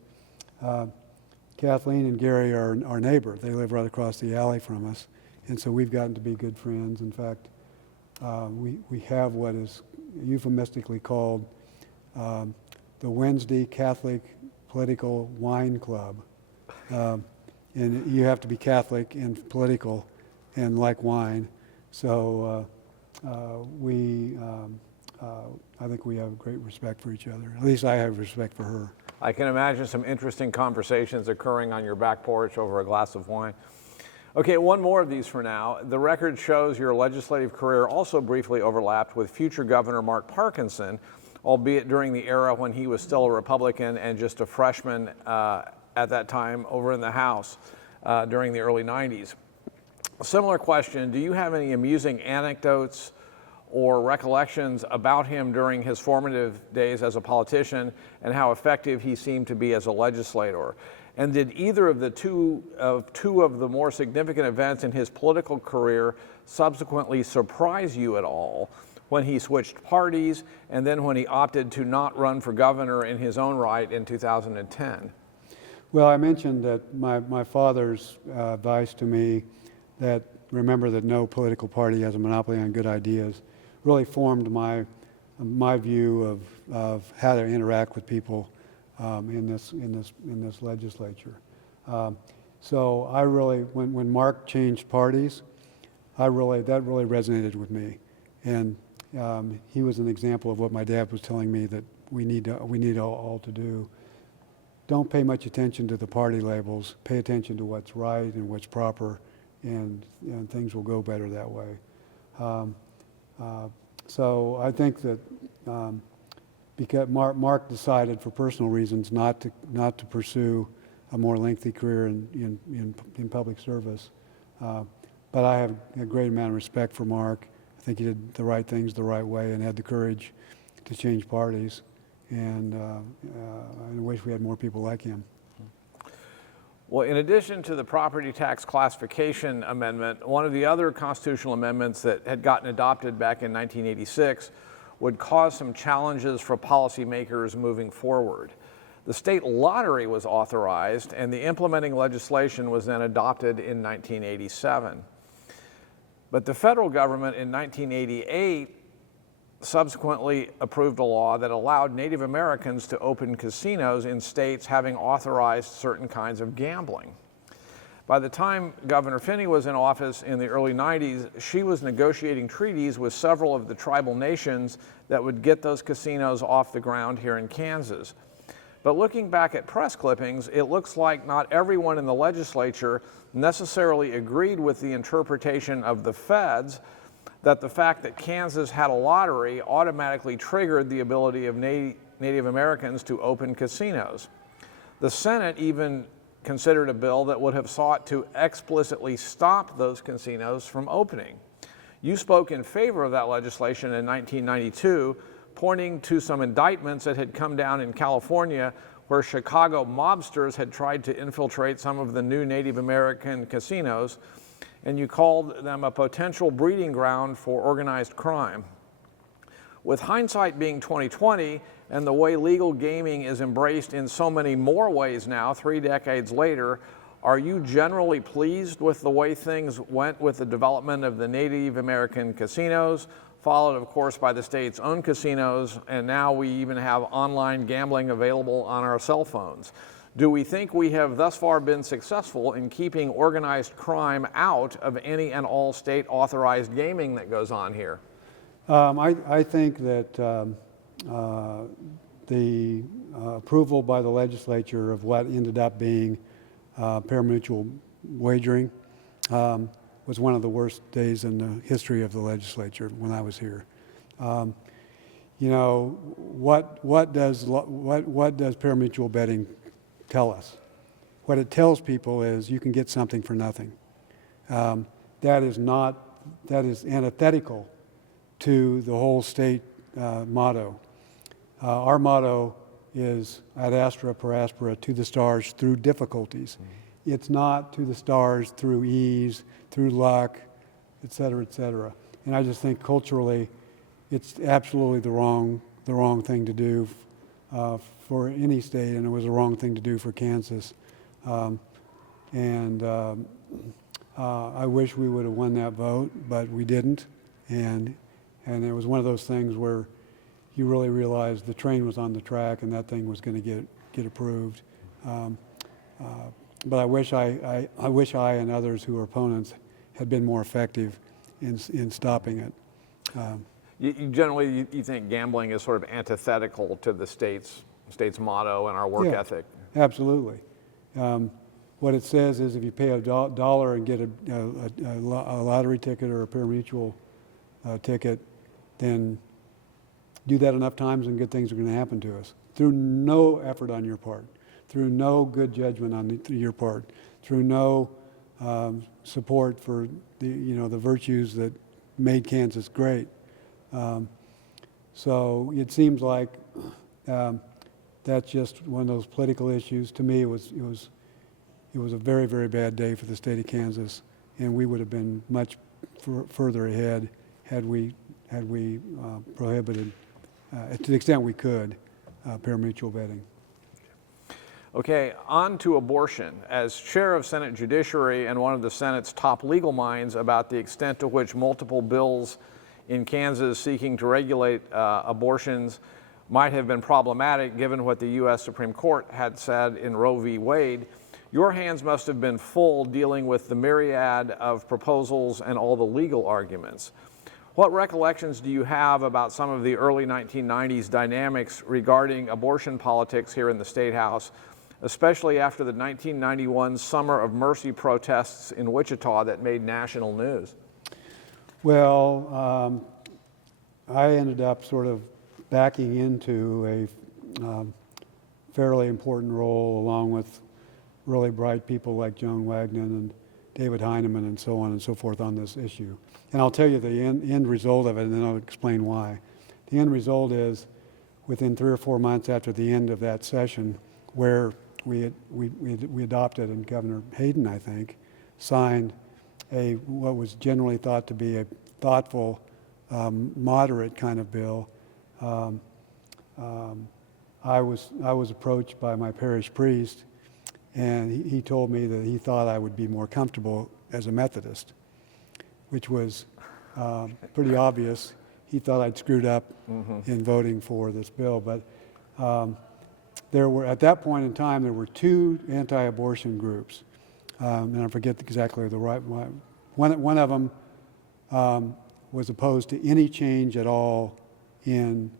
Kathleen and Gary are our neighbor. They live right across the alley from us. And so we've gotten to be good friends. In fact, we have what is euphemistically called the Wednesday Catholic Political Wine Club. And you have to be Catholic and political and like wine. So I think we have great respect for each other. At least I have respect for her. I can imagine some interesting conversations occurring on your back porch over a glass of wine. Okay, one more of these for now. The record shows your legislative career also briefly overlapped with future Governor Mark Parkinson, albeit during the era when he was still a Republican and just a freshman at that time over in the House during the early 90s. A similar question, do you have any amusing anecdotes or recollections about him during his formative days as a politician and how effective he seemed to be as a legislator? And did either of the two of the more significant events in his political career subsequently surprise you at all, when he switched parties and then when he opted to not run for governor in his own right in 2010? Well, I mentioned that my father's advice to me that remember that no political party has a monopoly on good ideas really formed my view of how to interact with people in this legislature. So I really, when Mark changed parties, that really resonated with me, and he was an example of what my dad was telling me that we need all to do. Don't pay much attention to the party labels. Pay attention to what's right and what's proper, and things will go better that way. So I think that because Mark decided for personal reasons not to pursue a more lengthy career in public service, but I have a great amount of respect for Mark. I think he did the right things the right way and had the courage to change parties, and I wish we had more people like him. Well, in addition to the property tax classification amendment, one of the other constitutional amendments that had gotten adopted back in 1986 would cause some challenges for policymakers moving forward. The state lottery was authorized, and the implementing legislation was then adopted in 1987. But the federal government in 1988 subsequently approved a law that allowed Native Americans to open casinos in states having authorized certain kinds of gambling. By the time Governor Finney was in office in the early 90s, she was negotiating treaties with several of the tribal nations that would get those casinos off the ground here in Kansas. But looking back at press clippings, it looks like not everyone in the legislature necessarily agreed with the interpretation of the feds that the fact that Kansas had a lottery automatically triggered the ability of Native Americans to open casinos. The Senate even considered a bill that would have sought to explicitly stop those casinos from opening. You spoke in favor of that legislation in 1992, pointing to some indictments that had come down in California where Chicago mobsters had tried to infiltrate some of the new Native American casinos, and you called them a potential breeding ground for organized crime. With hindsight being 2020 and the way legal gaming is embraced in so many more ways now, 3 decades later, are you generally pleased with the way things went with the development of the Native American casinos, followed of course by the state's own casinos, and now we even have online gambling available on our cell phones? Do we think we have thus far been successful in keeping organized crime out of any and all state authorized gaming that goes on here? I think that the approval by the legislature of what ended up being parimutuel wagering was one of the worst days in the history of the legislature when I was here. You know, what does parimutuel betting tell us? What it tells people is you can get something for nothing. That is antithetical to the whole state motto. Our motto is ad astra per aspera, to the stars through difficulties. Mm-hmm. It's not to the stars through ease, through luck, et cetera, et cetera. And I just think culturally, it's absolutely the wrong thing to do for any state, and it was the wrong thing to do for Kansas. I wish we would have won that vote, but we didn't. And it was one of those things where you really realized the train was on the track and that thing was going to get approved. But I wish I and others who are opponents had been more effective in stopping it. You generally think gambling is sort of antithetical to the state's motto and our work ethic. Absolutely. What it says is if you pay $1 and get a lottery ticket or a parimutuel ticket, then do that enough times and good things are going to happen to us. Through no effort on your part, through no good judgment on your part, through no support for the virtues that made Kansas great. So it seems like that's just one of those political issues. To me, it was a very, very bad day for the state of Kansas, and we would have been much further ahead had we prohibited, to the extent we could, parimutuel vetting. Okay, on to abortion. As chair of Senate Judiciary and one of the Senate's top legal minds about the extent to which multiple bills in Kansas seeking to regulate abortions might have been problematic given what the U.S. Supreme Court had said in Roe v. Wade, your hands must have been full dealing with the myriad of proposals and all the legal arguments. What recollections do you have about some of the early 1990s dynamics regarding abortion politics here in the State House, especially after the 1991 Summer of Mercy protests in Wichita that made national news? Well, I ended up sort of backing into a fairly important role along with really bright people like Joan Wagner and David Heinemann and so on and so forth on this issue. And I'll tell you the end result of it, and then I'll explain why. The end result is within 3 or 4 months after the end of that session, where we adopted, and Governor Hayden, I think, signed what was generally thought to be a thoughtful, moderate kind of bill. I was approached by my parish priest, and he told me that he thought I would be more comfortable as a Methodist, which was pretty obvious. He thought I'd screwed up in voting for this bill, but there were, at that point in time, there were 2 anti-abortion groups, and I forget exactly the right one. One of them was opposed to any change at all in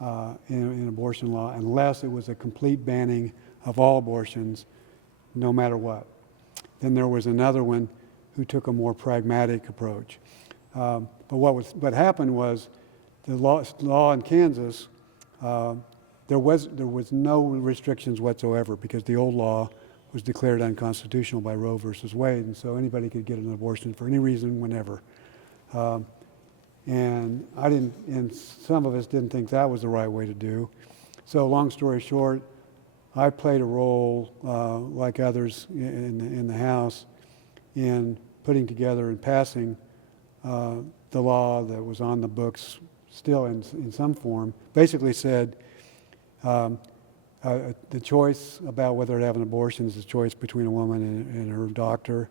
abortion law unless it was a complete banning of all abortions, no matter what. Then there was another one who took a more pragmatic approach. But what happened was the law in Kansas, there was no restrictions whatsoever because the old law was declared unconstitutional by Roe versus Wade, and so anybody could get an abortion for any reason, whenever. And some of us didn't think that was the right way to do. So long story short, I played a role, like others in the House, in putting together and passing the law that was on the books still in some form. Basically said the choice about whether to have an abortion is a choice between a woman and her doctor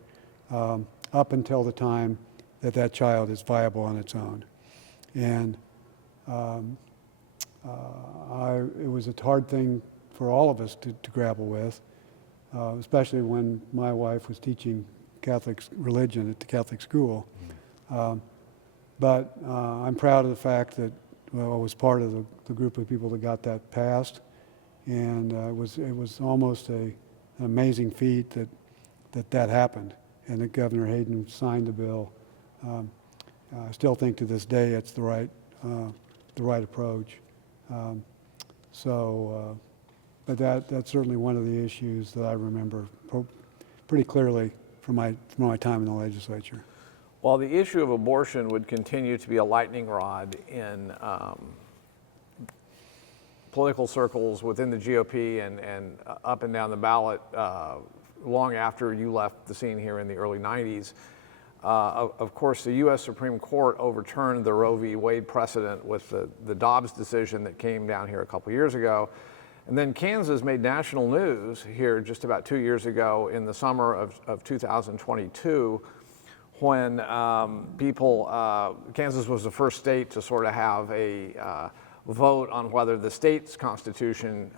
up until the time that child is viable on its own. And it was a hard thing for all of us to grapple with, especially when my wife was teaching Catholic religion at the Catholic school. But I'm proud of the fact that I was part of the group of people that got that passed, and it was almost an amazing feat that happened, and that Governor Hayden signed the bill. I still think to this day it's the right approach. But that's certainly one of the issues that I remember pretty clearly from my time in the legislature. Well, the issue of abortion would continue to be a lightning rod in political circles within the GOP and up and down the ballot long after you left the scene here in the early 90s. Of course, the U.S. Supreme Court overturned the Roe v. Wade precedent with the Dobbs decision that came down here a couple years ago. And then Kansas made national news here just about 2 years ago in the summer of 2022 when Kansas was the first state to sort of have a vote on whether the state's constitution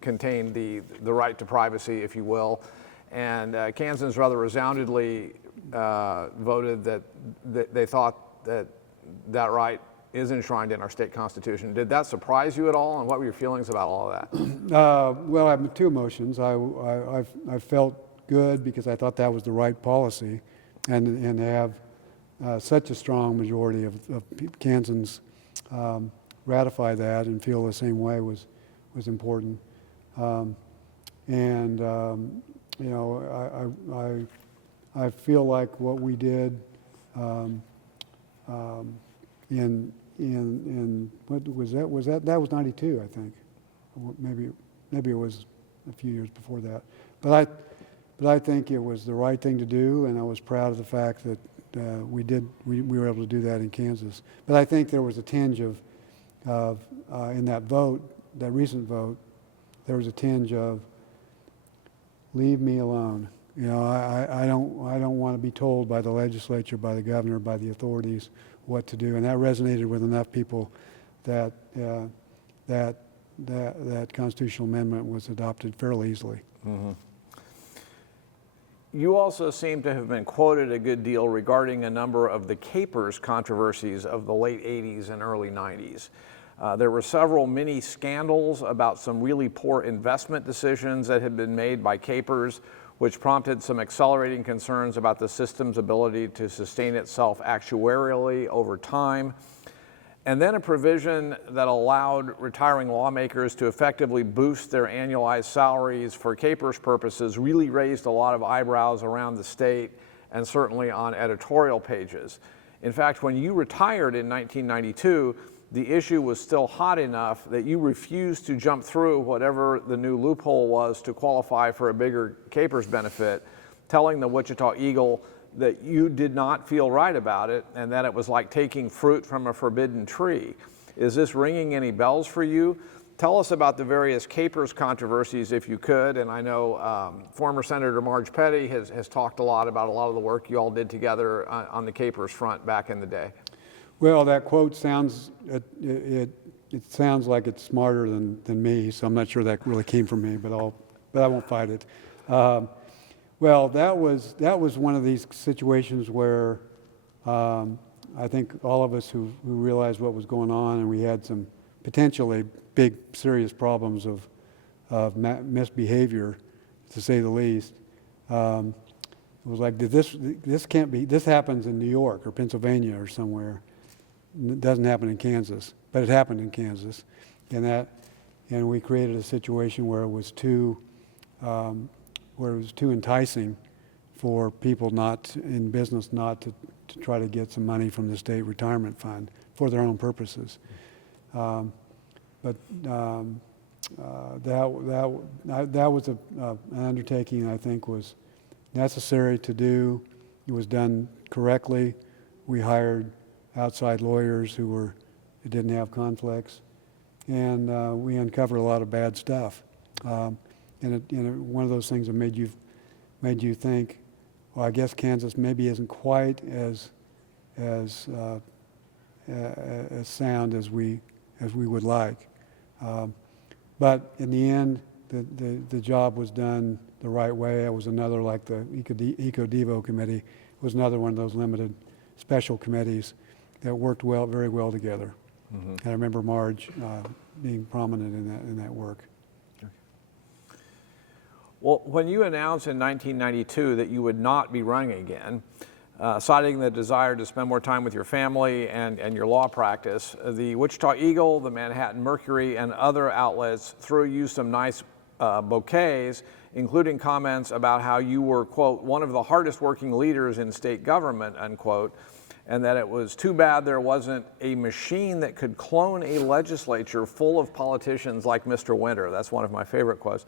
contained the right to privacy, if you will. And Kansans rather resoundingly voted that they thought that right is enshrined in our state constitution. Did that surprise you at all, and what were your feelings about all of that? Well, I have 2 emotions. I felt good because I thought that was the right policy, and to have such a strong majority of Kansans ratify that and feel the same way was important. You know, I feel like what we did in what was that? That was 92, I think. Maybe it was a few years before that. But I think it was the right thing to do, and I was proud of the fact that we were able to do that in Kansas. But I think there was a tinge of in that vote, that recent vote, there was a tinge of leave me alone. You know, I don't want to be told by the legislature, by the governor, by the authorities what to do, and that resonated with enough people that that constitutional amendment was adopted fairly easily. Mm-hmm. You also seem to have been quoted a good deal regarding a number of the KPERS controversies of the late 80s and early 90s. There were several mini scandals about some really poor investment decisions that had been made by KPERS, which prompted some accelerating concerns about the system's ability to sustain itself actuarially over time. And then a provision that allowed retiring lawmakers to effectively boost their annualized salaries for KPERS purposes really raised a lot of eyebrows around the state and certainly on editorial pages. In fact, when you retired in 1992, the issue was still hot enough that you refused to jump through whatever the new loophole was to qualify for a bigger KPERS benefit, telling the Wichita Eagle that you did not feel right about it and that it was like taking fruit from a forbidden tree. Is this ringing any bells for you? Tell us about the various KPERS controversies if you could, and I know former Senator Marge Petty has talked a lot about a lot of the work you all did together on the KPERS front back in the day. Well, that quote sounds, it sounds like it's smarter than me, so I'm not sure that really came from me, but I won't fight it. Well, that was one of these situations where I think all of us who realized what was going on, and we had some potentially big, serious problems of misbehavior, to say the least. It was like, this can't be, this happens in New York or Pennsylvania or somewhere. It doesn't happen in Kansas, but it happened in Kansas, and we created a situation where it was too enticing for people not in business not to try to get some money from the state retirement fund for their own purposes. But that was an undertaking I think was necessary to do. It was done correctly. We hired outside lawyers who didn't have conflicts, and we uncovered a lot of bad stuff. And one of those things that made you think, well, I guess Kansas maybe isn't quite as sound as we would like. But in the end, the job was done the right way. It was another, like the Eco-Devo committee, was another one of those limited special committees that worked very well together. Mm-hmm. And I remember Marge being prominent in that work. Well, when you announced in 1992 that you would not be running again, citing the desire to spend more time with your family and your law practice, the Wichita Eagle, the Manhattan Mercury, and other outlets threw you some nice bouquets, including comments about how you were, quote, one of the hardest working leaders in state government, unquote, and that it was too bad there wasn't a machine that could clone a legislature full of politicians like Mr. Winter. That's one of my favorite quotes.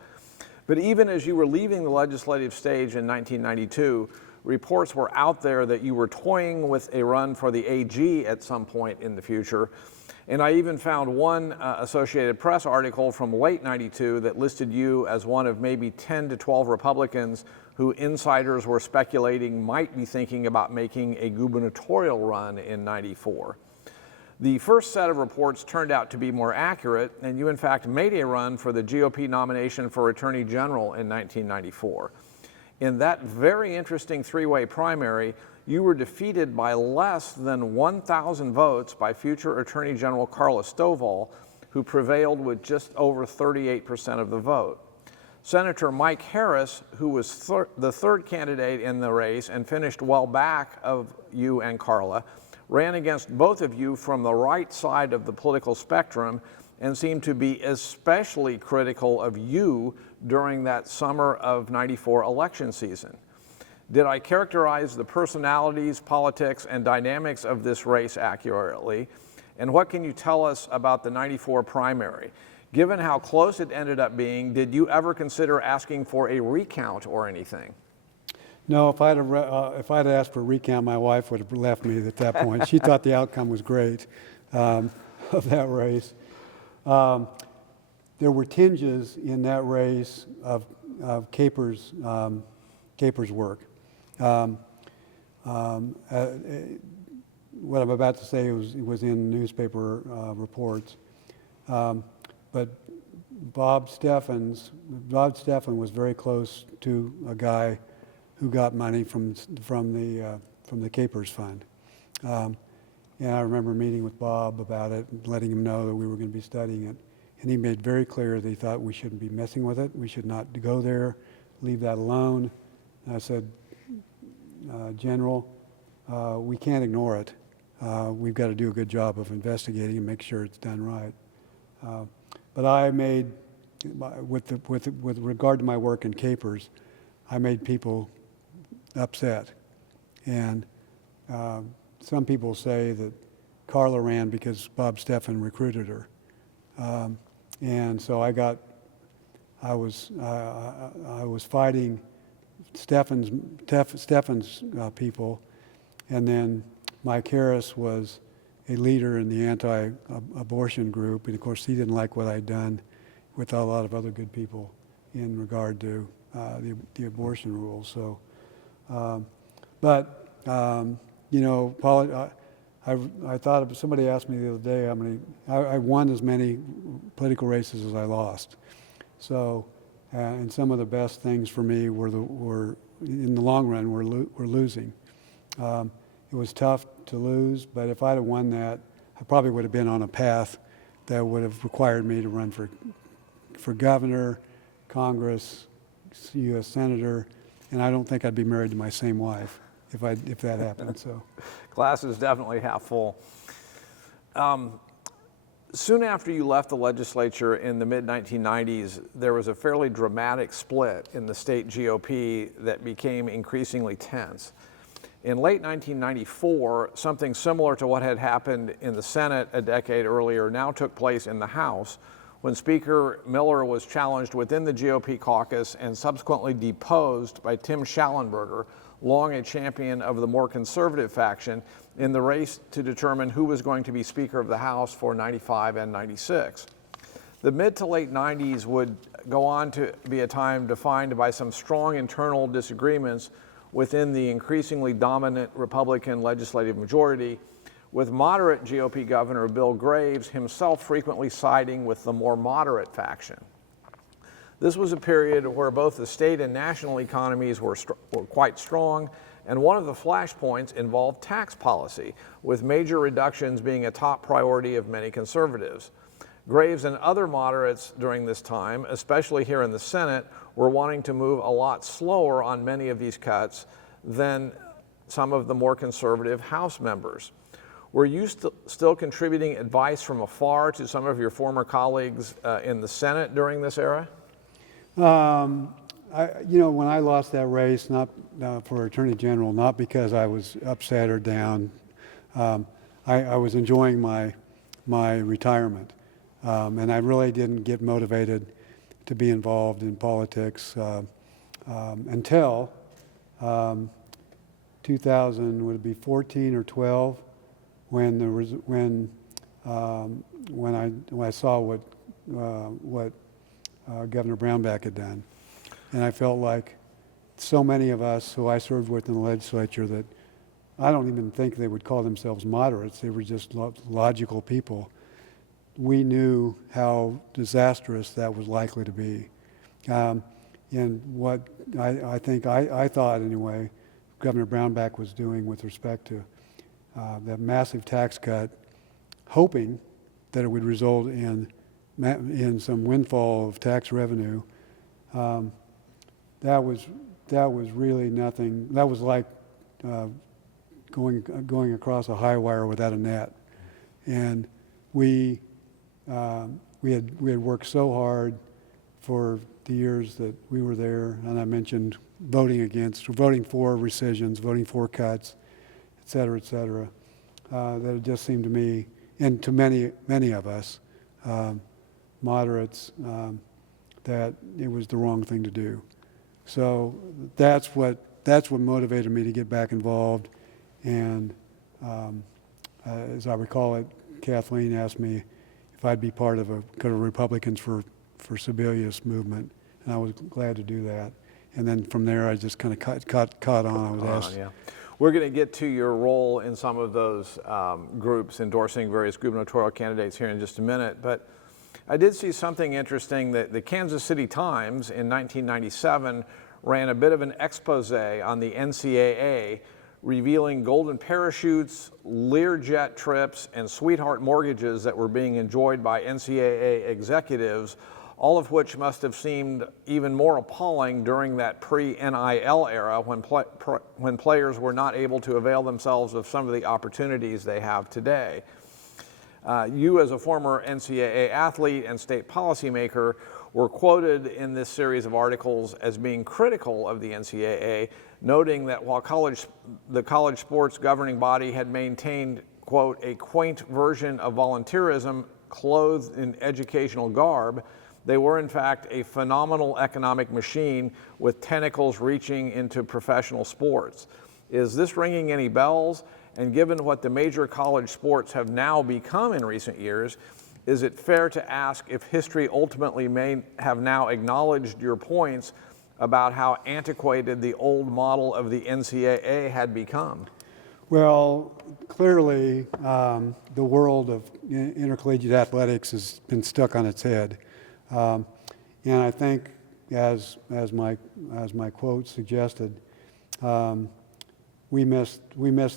But even as you were leaving the legislative stage in 1992, reports were out there that you were toying with a run for the AG at some point in the future. And I even found one Associated Press article from late 92 that listed you as one of maybe 10 to 12 Republicans who insiders were speculating might be thinking about making a gubernatorial run in 94. The first set of reports turned out to be more accurate, and you in fact made a run for the GOP nomination for Attorney General in 1994. In that very interesting three-way primary, you were defeated by less than 1,000 votes by future Attorney General Carla Stovall, who prevailed with just over 38% of the vote. Senator Mike Harris, who was the third candidate in the race and finished well back of you and Carla, ran against both of you from the right side of the political spectrum and seemed to be especially critical of you during that summer of '94 election season. Did I characterize the personalities, politics, and dynamics of this race accurately? And what can you tell us about the '94 primary? Given how close it ended up being, did you ever consider asking for a recount or anything? No, if I'd asked for a recount, my wife would have left me at that point. She thought the outcome was great of that race. There were tinges in that race of KPERS work. What I'm about to say was in newspaper reports. But Bob Steffen was very close to a guy who got money from the KPERS fund. And I remember meeting with Bob about it and letting him know that we were going to be studying it. And he made very clear that he thought we shouldn't be messing with it. We should not go there, leave that alone. And I said, General, we can't ignore it. We've got to do a good job of investigating and make sure it's done right. But I made, with regard to my work in KPERS, I made people upset. And some people say that Carla ran because Bob Steffen recruited her. And so I was fighting Steffen's people, and then Mike Harris was a leader in the anti-abortion group, and of course he didn't like what I'd done with a lot of other good people in regard to the abortion rules. So, you know, I thought of, somebody asked me the other day how many, I won as many political races as I lost. So, and some of the best things for me were in the long run, were losing. It was tough to lose, but if I'd have won that, I probably would have been on a path that would have required me to run for governor, Congress, U.S. Senator, and I don't think I'd be married to my same wife if that happened. So, Glass is definitely half full. Soon after you left the legislature in the mid-1990s, there was a fairly dramatic split in the state GOP that became increasingly tense. In late 1994, something similar to what had happened in the Senate a decade earlier now took place in the House when Speaker Miller was challenged within the GOP caucus and subsequently deposed by Tim Schallenberger, long a champion of the more conservative faction, in the race to determine who was going to be Speaker of the House for 95 and 96. The mid to late 90s would go on to be a time defined by some strong internal disagreements within the increasingly dominant Republican legislative majority, with moderate GOP Governor Bill Graves himself frequently siding with the more moderate faction. This was a period where both the state and national economies were quite strong, and one of the flashpoints involved tax policy, with major reductions being a top priority of many conservatives. Graves and other moderates during this time, especially here in the Senate, were wanting to move a lot slower on many of these cuts than some of the more conservative House members. Were you still contributing advice from afar to some of your former colleagues in the Senate during this era? You know, when I lost that race, not for Attorney General, not because I was upset or down, I was enjoying my retirement, and I really didn't get motivated to be involved in politics until 2000, would it be 14 or 12, when I saw what Governor Brownback had done. And I felt like so many of us who I served with in the legislature that I don't even think they would call themselves moderates. They were just logical people. We knew how disastrous that was likely to be. And what I thought anyway, Governor Brownback was doing with respect to that massive tax cut, hoping that it would result in some windfall of tax revenue. That was really nothing. That was like going across a high wire without a net. And we had worked so hard for the years that we were there, and I mentioned voting for rescissions, voting for cuts, et cetera, that it just seemed to me, and to many of us, moderates, that it was the wrong thing to do. So that's what motivated me to get back involved. And as I recall it, Kathleen asked me if I'd be part of a kind of Republicans for Sebelius movement, and I was glad to do that. And then from there, I just kind of caught on. I was asked. Yeah. We're going to get to your role in some of those groups endorsing various gubernatorial candidates here in just a minute, but I did see something interesting that the Kansas City Times in 1997 ran a bit of an expose on the NCAA, revealing golden parachutes, Learjet trips, and sweetheart mortgages that were being enjoyed by NCAA executives, all of which must have seemed even more appalling during that pre-NIL era when players were not able to avail themselves of some of the opportunities they have today. You, as a former NCAA athlete and state policymaker, were quoted in this series of articles as being critical of the NCAA, noting that while the college sports governing body had maintained, quote, a quaint version of volunteerism clothed in educational garb, they were in fact a phenomenal economic machine with tentacles reaching into professional sports. Is this ringing any bells? And given what the major college sports have now become in recent years, is it fair to ask if history ultimately may have now acknowledged your points about how antiquated the old model of the NCAA had become? Well, clearly, the world of intercollegiate athletics has been stuck on its head. And I think, as my quote suggested, we missed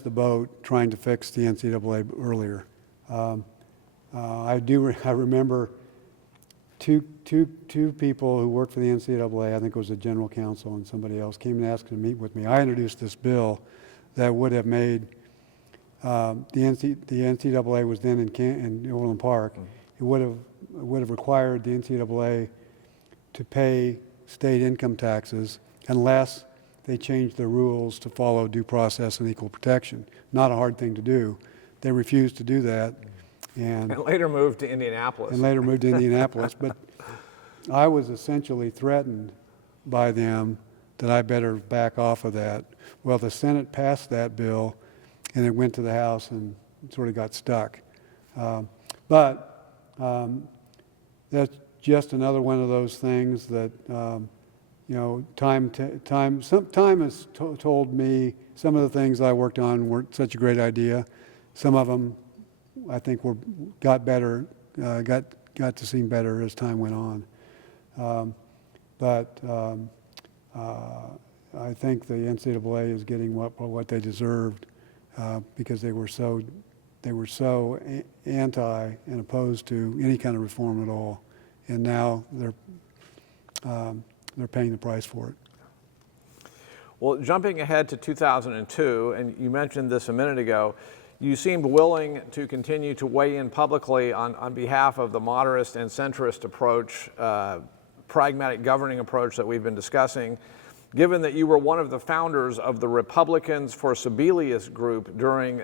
the boat trying to fix the NCAA earlier. I remember two people who worked for the NCAA, I think it was the general counsel and somebody else, came and asked to meet with me. I introduced this bill that would have made the NCAA was then in Overland Park. It would have required the NCAA to pay state income taxes unless they changed their rules to follow due process and equal protection. Not a hard thing to do. They refused to do that. And later moved to Indianapolis. But I was essentially threatened by them that I better back off of that. Well, the Senate passed that bill, and it went to the House and sort of got stuck. But that's just another one of those things that, time has told me some of the things I worked on weren't such a great idea. Some of them I think got better, got to seem better as time went on. But I think the NCAA is getting what they deserved because they were so anti and opposed to any kind of reform at all, and now they're paying the price for it. Well, jumping ahead to 2002, and you mentioned this a minute ago, you seemed willing to continue to weigh in publicly on behalf of the moderate and centrist approach, pragmatic governing approach that we've been discussing, given that you were one of the founders of the Republicans for Sebelius group during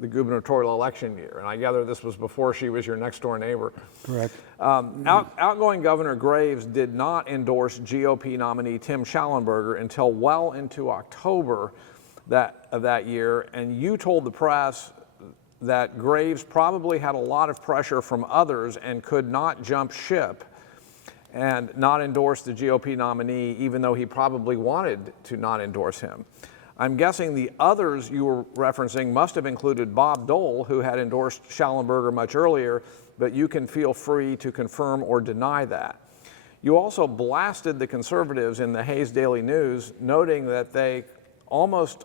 the gubernatorial election year. And I gather this was before she was your next door neighbor. Correct. Outgoing Governor Graves did not endorse GOP nominee Tim Schallenberger until well into October of that year, and you told the press that Graves probably had a lot of pressure from others and could not jump ship and not endorse the GOP nominee, even though he probably wanted to not endorse him. I'm guessing the others you were referencing must have included Bob Dole, who had endorsed Schallenberger much earlier, but you can feel free to confirm or deny that. You also blasted the conservatives in the Hayes Daily News, noting that they almost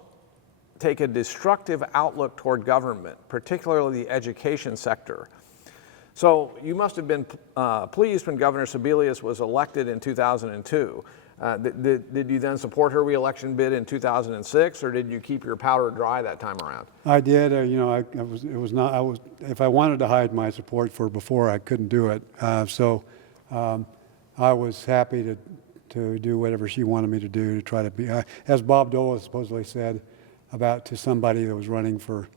take a destructive outlook toward government, particularly the education sector. So you must have been pleased when Governor Sebelius was elected in 2002. Did you then support her reelection bid in 2006, or did you keep your powder dry that time around? I did. If I wanted to hide my support for her before, I couldn't do it. I was happy to do whatever she wanted me to do to try to be, as Bob Dole supposedly said to somebody that was running for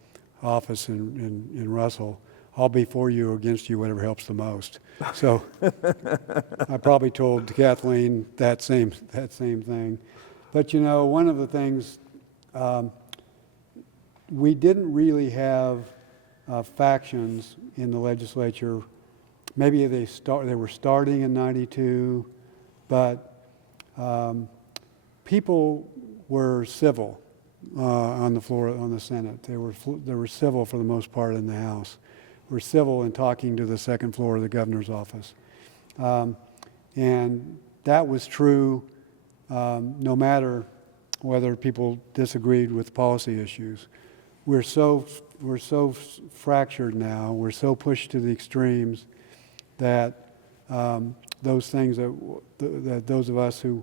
office in Russell, I'll be for you or against you, whatever helps the most. So I probably told Kathleen that same thing. But one of the things, we didn't really have factions in the legislature. Maybe they were starting in '92, but people were civil on the floor, on the Senate. They were civil for the most part in the House. Were civil in talking to the second floor of the governor's office. And that was true no matter whether people disagreed with policy issues. We're so fractured now, we're so pushed to the extremes that those things that those of us who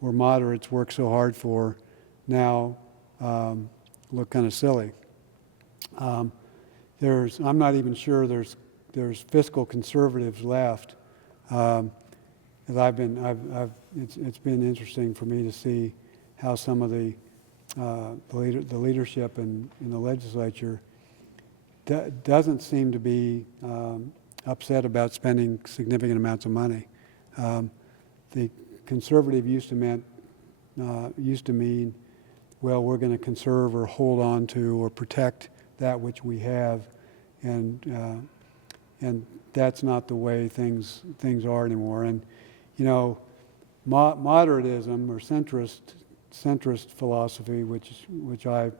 were moderates worked so hard for now look kind of silly. I'm not even sure there's fiscal conservatives left. It's been interesting for me to see how some of the leadership in the legislature doesn't seem to be upset about spending significant amounts of money. The conservative used to mean, well, we're going to conserve or hold on to or protect that which we have, and that's not the way things are anymore. And moderatism or centrist philosophy, which I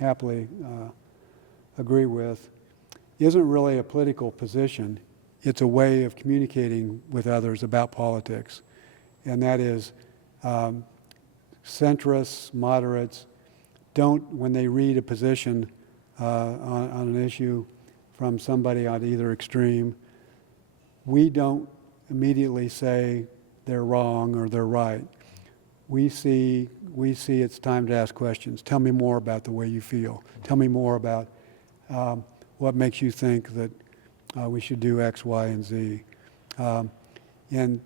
happily agree with, isn't really a political position. It's a way of communicating with others about politics, and that is centrists, moderates, don't, when they read a position on an issue from somebody on either extreme, we don't immediately say they're wrong or they're right. We see it's time to ask questions. Tell me more about the way you feel. Tell me more about what makes you think that we should do X, Y, and Z. And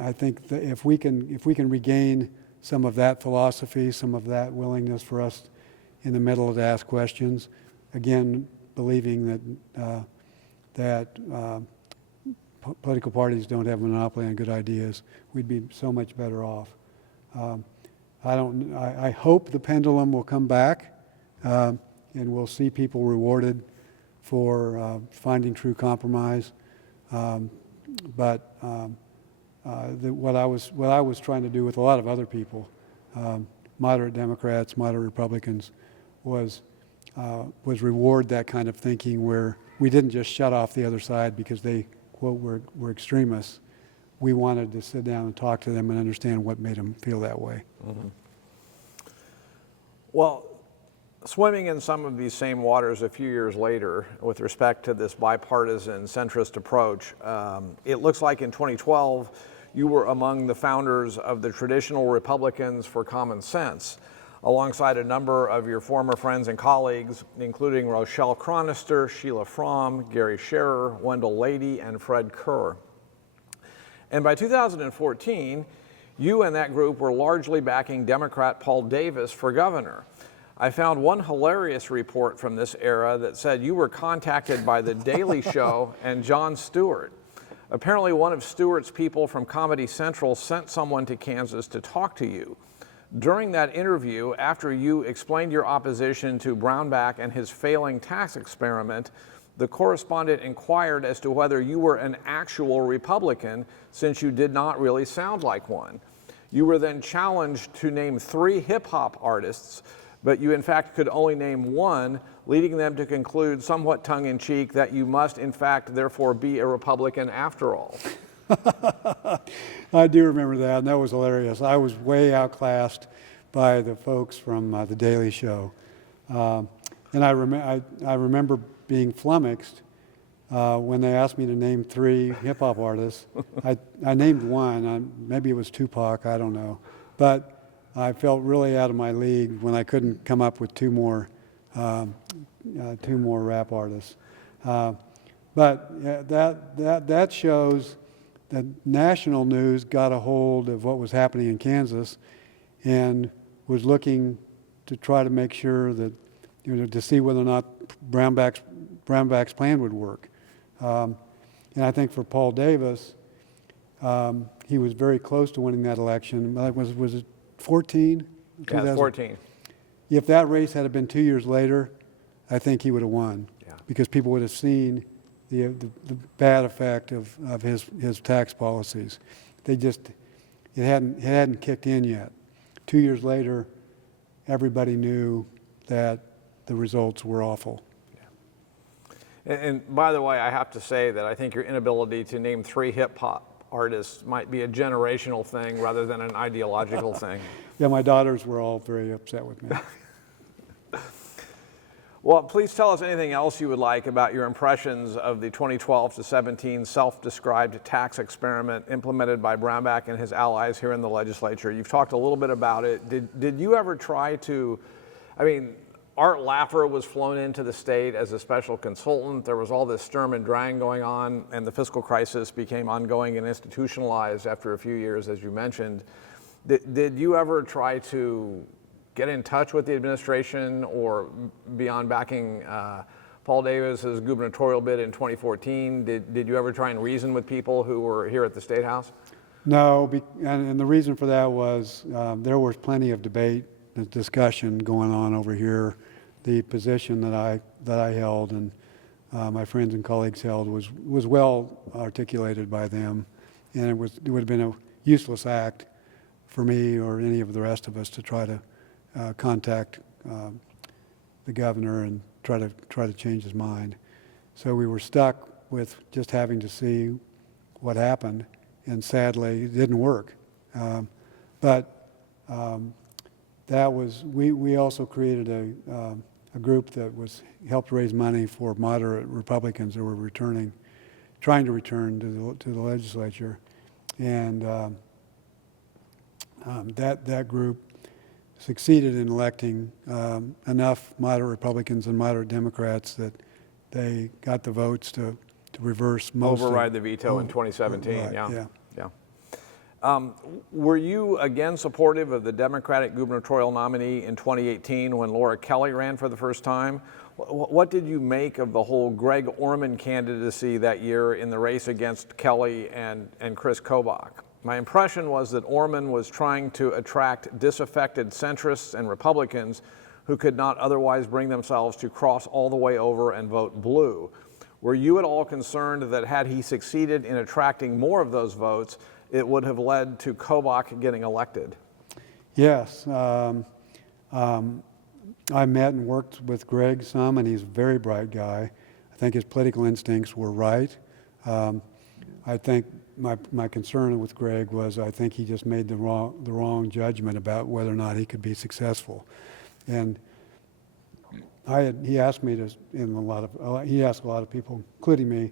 I think that if we can regain some of that philosophy, some of that willingness for us in the middle to ask questions, again, believing that political parties don't have a monopoly on good ideas, we'd be so much better off. I hope the pendulum will come back and we'll see people rewarded for finding true compromise. But what I was trying to do with a lot of other people, moderate Democrats, moderate Republicans, was reward that kind of thinking where we didn't just shut off the other side because they, quote, were extremists. We wanted to sit down and talk to them and understand what made them feel that way. Mm-hmm. Well, swimming in some of these same waters a few years later with respect to this bipartisan centrist approach, it looks like in 2012 you were among the founders of the Traditional Republicans for Common Sense, alongside a number of your former friends and colleagues, including Rochelle Cronister, Sheila Fromm, Gary Scherer, Wendell Lady, and Fred Kerr. And by 2014, you and that group were largely backing Democrat Paul Davis for governor. I found one hilarious report from this era that said you were contacted by The Daily Show and Jon Stewart. Apparently one of Stewart's people from Comedy Central sent someone to Kansas to talk to you. During that interview, after you explained your opposition to Brownback and his failing tax experiment, the correspondent inquired as to whether you were an actual Republican, since you did not really sound like one. You were then challenged to name 3 hip-hop artists, but you in fact could only name one, leading them to conclude somewhat tongue-in-cheek that you must in fact therefore be a Republican after all. I do remember that, and that was hilarious. I was way outclassed by the folks from The Daily Show. And I remember being flummoxed when they asked me to name 3 hip-hop artists, I named one. Maybe it was Tupac, I don't know. But I felt really out of my league when I couldn't come up with 2 more rap artists. But that shows that national news got a hold of what was happening in Kansas and was looking to try to make sure that, to see whether or not Brownback's plan would work. And I think for Paul Davis, he was very close to winning that election. Was it 14? Yeah, it's 14. If that race had been 2 years later, I think he would have won. Yeah. Because people would have seen the bad effect of his tax policies. It hadn't kicked in yet. 2 years later, everybody knew that the results were awful. And by the way, I have to say that I think your inability to name 3 hip-hop artists might be a generational thing rather than an ideological thing. Yeah, my daughters were all very upset with me. Well, please tell us anything else you would like about your impressions of the 2012 to 17 self-described tax experiment implemented by Brownback and his allies here in the legislature. You've talked a little bit about it. Did you ever try to, Art Laffer was flown into the state as a special consultant. There was all this Sturm and Drang going on, and the fiscal crisis became ongoing and institutionalized after a few years, as you mentioned. Did you ever try to get in touch with the administration or beyond backing Paul Davis's gubernatorial bid in 2014? Did you ever try and reason with people who were here at the State House? No, and the reason for that was there was plenty of debate and discussion going on over here. The position that I held and my friends and colleagues held was well articulated by them, and it would have been a useless act for me or any of the rest of us to try to contact the governor and try to change his mind. So we were stuck with just having to see what happened, and sadly it didn't work. But that was we also created a group that helped raise money for moderate Republicans that were trying to return to the legislature, and that group succeeded in electing enough moderate Republicans and moderate Democrats that they got the votes to reverse most override the veto in 2017. Right, yeah. Were you again supportive of the Democratic gubernatorial nominee in 2018 when Laura Kelly ran for the first time? What did you make of the whole Greg Orman candidacy that year in the race against Kelly and Chris Kobach? My impression was that Orman was trying to attract disaffected centrists and Republicans who could not otherwise bring themselves to cross all the way over and vote blue. Were you at all concerned that had he succeeded in attracting more of those votes, it would have led to Kobach getting elected? Yes. I met and worked with Greg some, and he's a very bright guy. I think his political instincts were right. I think my concern with Greg was I think he just made the wrong judgment about whether or not he could be successful. And he asked me to, he asked a lot of people, including me,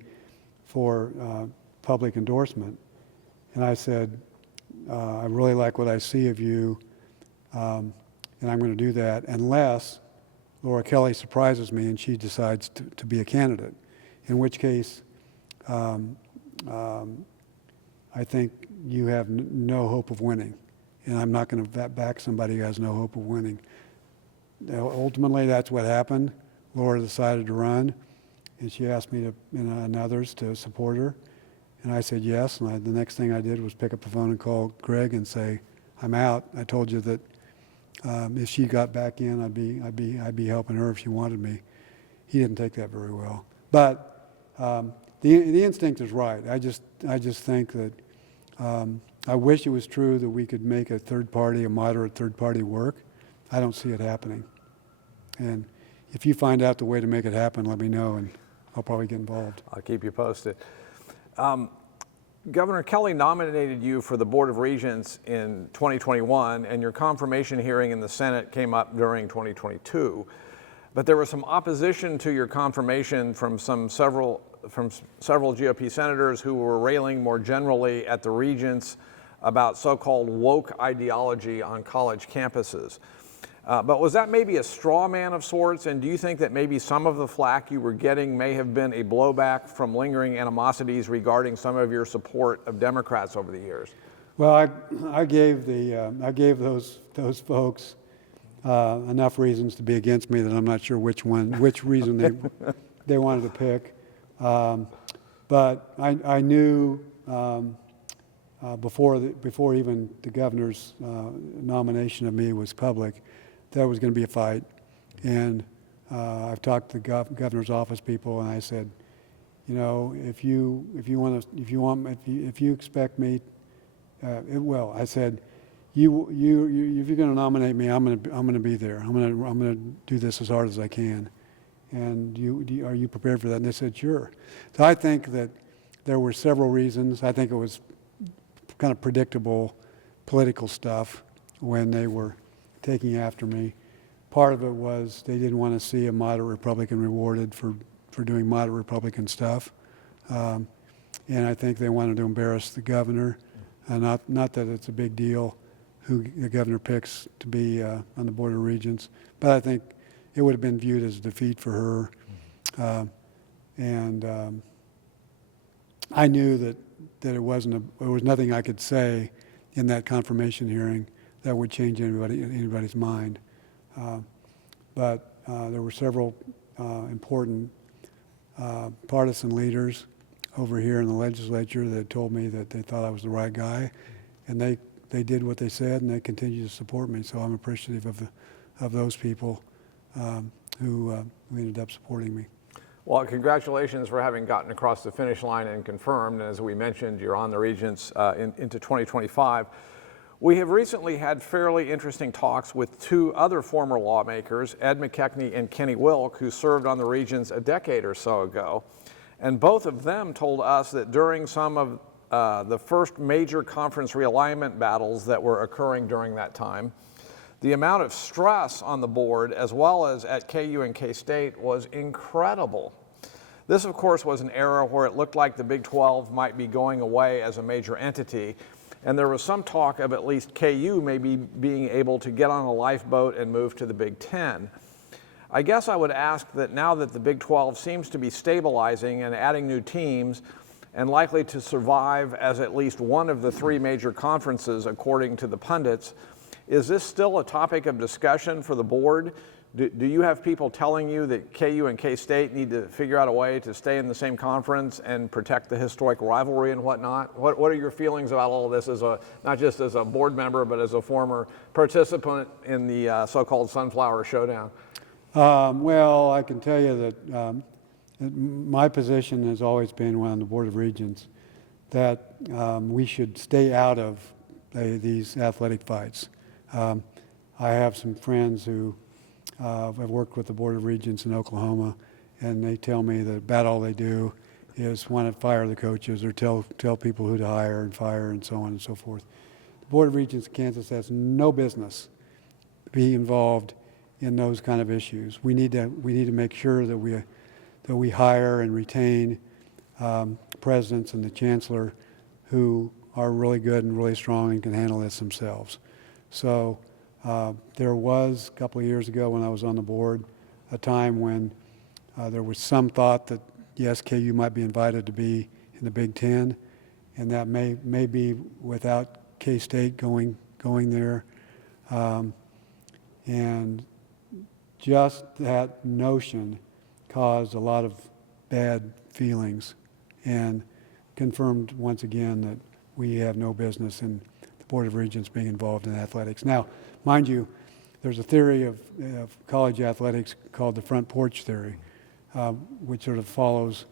for public endorsement. And I said, I really like what I see of you, and I'm going to do that unless Laura Kelly surprises me and she decides to be a candidate, in which case I think you have no hope of winning, and I'm not going to back somebody who has no hope of winning. Ultimately, that's what happened. Laura decided to run, and she asked me and others to support her. And I said yes, and the next thing I did was pick up the phone and call Greg and say, I'm out. I told you that if she got back in, I'd be helping her if she wanted me. He didn't take that very well. But the instinct is right. I just think that I wish it was true that we could make a moderate third party work. I don't see it happening. And if you find out the way to make it happen, let me know, and I'll probably get involved. I'll keep you posted. Governor Kelly nominated you for the Board of Regents in 2021, and your confirmation hearing in the Senate came up during 2022. But there was some opposition to your confirmation from several from several GOP senators who were railing more generally at the regents about so-called woke ideology on college campuses. But was that maybe a straw man of sorts? And do you think that maybe some of the flack you were getting may have been a blowback from lingering animosities regarding some of your support of Democrats over the years? Well, I gave those folks enough reasons to be against me that I'm not sure which reason they wanted to pick. But I knew before even the governor's nomination of me was public, there was going to be a fight. And I've talked to the governor's office people, and I said, you know, if you expect me, I said, if you're going to nominate me, I'm going to be there. I'm going to do this as hard as I can. And are you prepared for that? And they said, sure. So I think that there were several reasons. I think it was kind of predictable political stuff when they were taking after me. Part of it was they didn't want to see a moderate Republican rewarded for doing moderate Republican stuff. And I think they wanted to embarrass the governor. Not that it's a big deal who the governor picks to be on the Board of Regents, but I think it would have been viewed as a defeat for her. I knew that there was nothing I could say in that confirmation hearing that would change anybody's mind. But there were several important partisan leaders over here in the legislature that told me that they thought I was the right guy, and they did what they said, and they continue to support me. So I'm appreciative of those people who ended up supporting me. Well, congratulations for having gotten across the finish line and confirmed. And as we mentioned, you're on the Regents into 2025. We have recently had fairly interesting talks with two other former lawmakers, Ed McKechnie and Kenny Wilk, who served on the Regents a decade or so ago. And both of them told us that during some of the first major conference realignment battles that were occurring during that time, the amount of stress on the board, as well as at KU and K-State, was incredible. This, of course, was an era where it looked like the Big 12 might be going away as a major entity, and there was some talk of at least KU maybe being able to get on a lifeboat and move to the Big 10. I guess I would ask that now that the Big 12 seems to be stabilizing and adding new teams and likely to survive as at least one of the three major conferences, according to the pundits, is this still a topic of discussion for the board? Do you have people telling you that KU and K-State need to figure out a way to stay in the same conference and protect the historic rivalry and whatnot? What are your feelings about all of this, as not just as a board member, but as a former participant in the so-called Sunflower Showdown? Well, I can tell you that my position has always been, when on the Board of Regents, that we should stay out of these athletic fights. I have some friends who have worked with the Board of Regents in Oklahoma, and they tell me that about all they do is want to fire the coaches or tell people who to hire and fire and so on and so forth. The Board of Regents of Kansas has no business being involved in those kind of issues. We need to make sure that we hire and retain presidents and the chancellor who are really good and really strong and can handle this themselves. So there was, a couple of years ago when I was on the board, a time when there was some thought that, yes, KU might be invited to be in the Big Ten, and that may be without K-State going there. And just that notion caused a lot of bad feelings and confirmed once again that we have no business in the Board of Regents being involved in athletics. Now, mind you, there's a theory of college athletics called the front porch theory, which sort of follows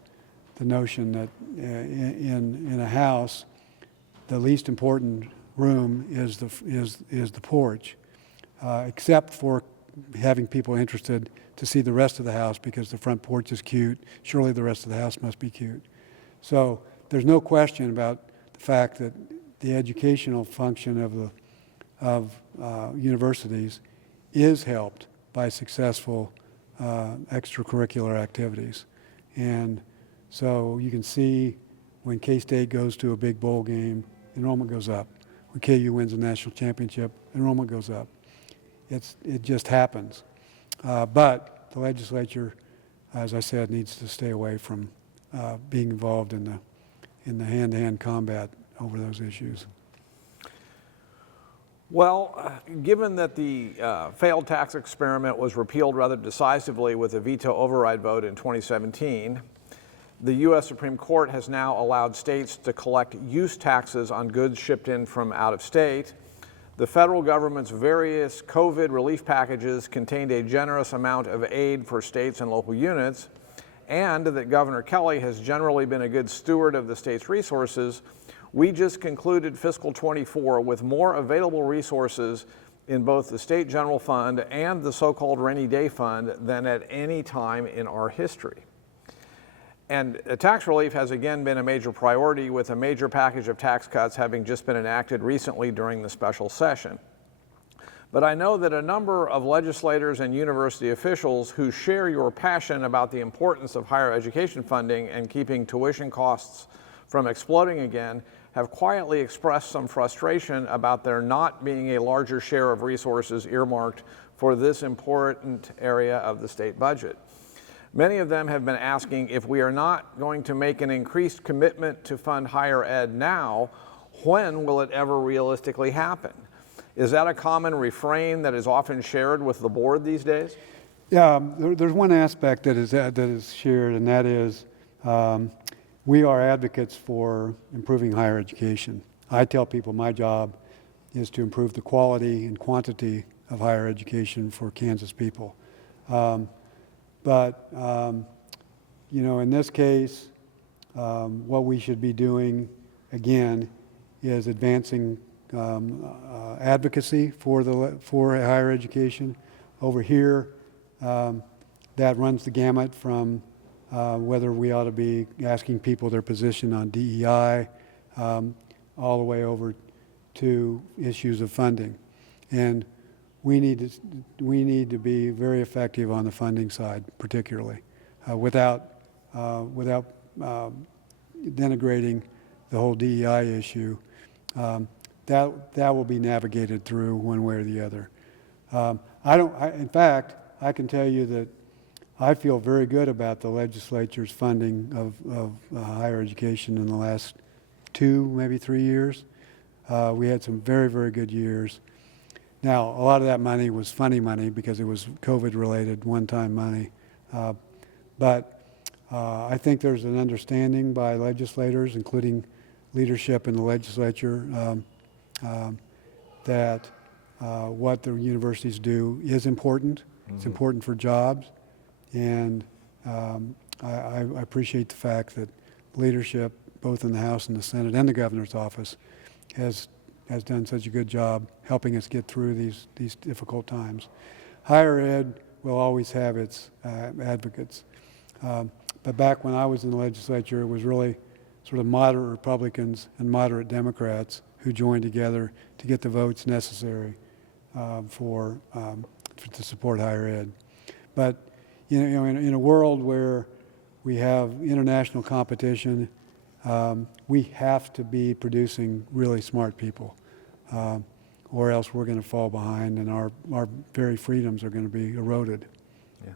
the notion that in a house, the least important room is the porch, except for having people interested to see the rest of the house, because the front porch is cute. Surely the rest of the house must be cute. So there's no question about the fact that the educational function of universities is helped by successful extracurricular activities. And So you can see when K-State goes to a big bowl game, enrollment goes up. When KU wins a national championship, enrollment goes up. It just happens. But the legislature, as I said, needs to stay away from being involved in the hand-to-hand combat over those issues. Well, given that the failed tax experiment was repealed rather decisively with a veto override vote in 2017, the U.S. Supreme Court has now allowed states to collect use taxes on goods shipped in from out of state. The federal government's various COVID relief packages contained a generous amount of aid for states and local units, and that Governor Kelly has generally been a good steward of the state's resources. We just concluded fiscal 24 with more available resources in both the state general fund and the so-called rainy day fund than at any time in our history. And tax relief has again been a major priority, with a major package of tax cuts having just been enacted recently during the special session. But I know that a number of legislators and university officials who share your passion about the importance of higher education funding and keeping tuition costs from exploding again have quietly expressed some frustration about there not being a larger share of resources earmarked for this important area of the state budget. Many of them have been asking, if we are not going to make an increased commitment to fund higher ed now, when will it ever realistically happen? Is that a common refrain that is often shared with the board these days? Yeah, there's one aspect that is shared, and that is we are advocates for improving higher education. I tell people my job is to improve the quality and quantity of higher education for Kansas people. But you know, in this case, what we should be doing, again, is advancing advocacy for higher education. Over here, that runs the gamut from whether we ought to be asking people their position on DEI, all the way over to issues of funding. And we need to be very effective on the funding side, particularly, without denigrating the whole DEI issue. That will be navigated through one way or the other. In fact, I can tell you that I feel very good about the legislature's funding of higher education in the last 2, maybe 3 years. We had some very, very good years. Now, a lot of that money was funny money because it was COVID-related, one-time money. But I think there's an understanding by legislators, including leadership in the legislature, that what the universities do is important. Mm-hmm. It's important for jobs. And I appreciate the fact that leadership, both in the House and the Senate and the governor's office, has done such a good job helping us get through these difficult times. Higher ed will always have its advocates. But back when I was in the legislature, it was really sort of moderate Republicans and moderate Democrats who joined together to get the votes necessary to support higher ed. But you know, in a world where we have international competition, we have to be producing really smart people, or else we're going to fall behind and our very freedoms are going to be eroded. Yeah.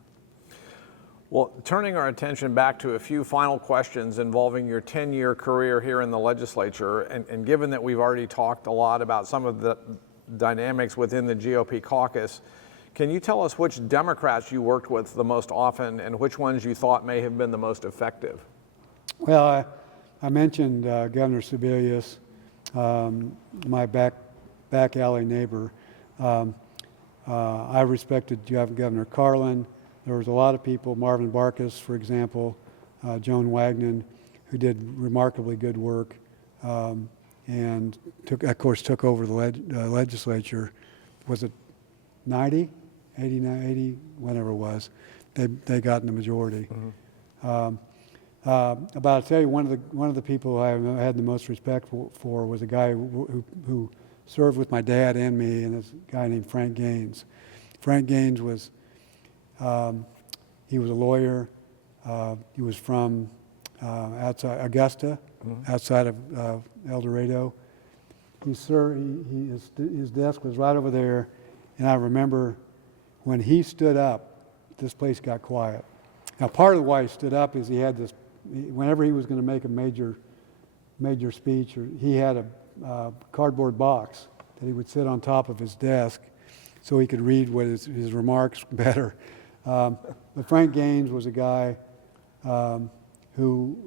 Well, turning our attention back to a few final questions involving your 10-year career here in the legislature, and given that we've already talked a lot about some of the dynamics within the GOP caucus, can you tell us which Democrats you worked with the most often and which ones you thought may have been the most effective? Well, I mentioned Governor Sebelius, my back alley neighbor. I respected Governor Carlin. There was a lot of people, Marvin Barkas, for example, Joan Wagnon, who did remarkably good work, and took over the legislature. Was it 90, 89, 80, whatever it was? They got in the majority. Mm-hmm. But I'll tell you, one of the people I had the most respect for was a guy who served with my dad and me, and this guy named Frank Gaines. Frank Gaines was he was a lawyer. He was from outside Augusta, outside of El Dorado. His desk was right over there, and I remember when he stood up, this place got quiet. Now, part of why he stood up is he had this, whenever he was going to make a major speech, or he had a cardboard box that he would sit on top of his desk so he could read what his remarks better. But Frank Gaines was a guy who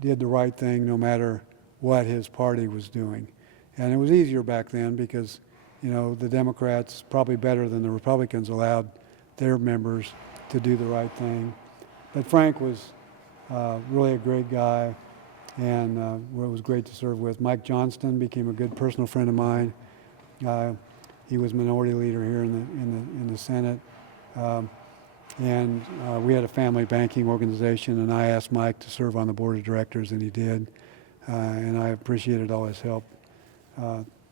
did the right thing no matter what his party was doing. And it was easier back then because, the Democrats, probably better than the Republicans, allowed their members to do the right thing. But Frank was really a great guy, and it was great to serve with. Mike Johnston became a good personal friend of mine. He was minority leader here in the Senate. And we had a family banking organization, and I asked Mike to serve on the board of directors, and he did. And I appreciated all his help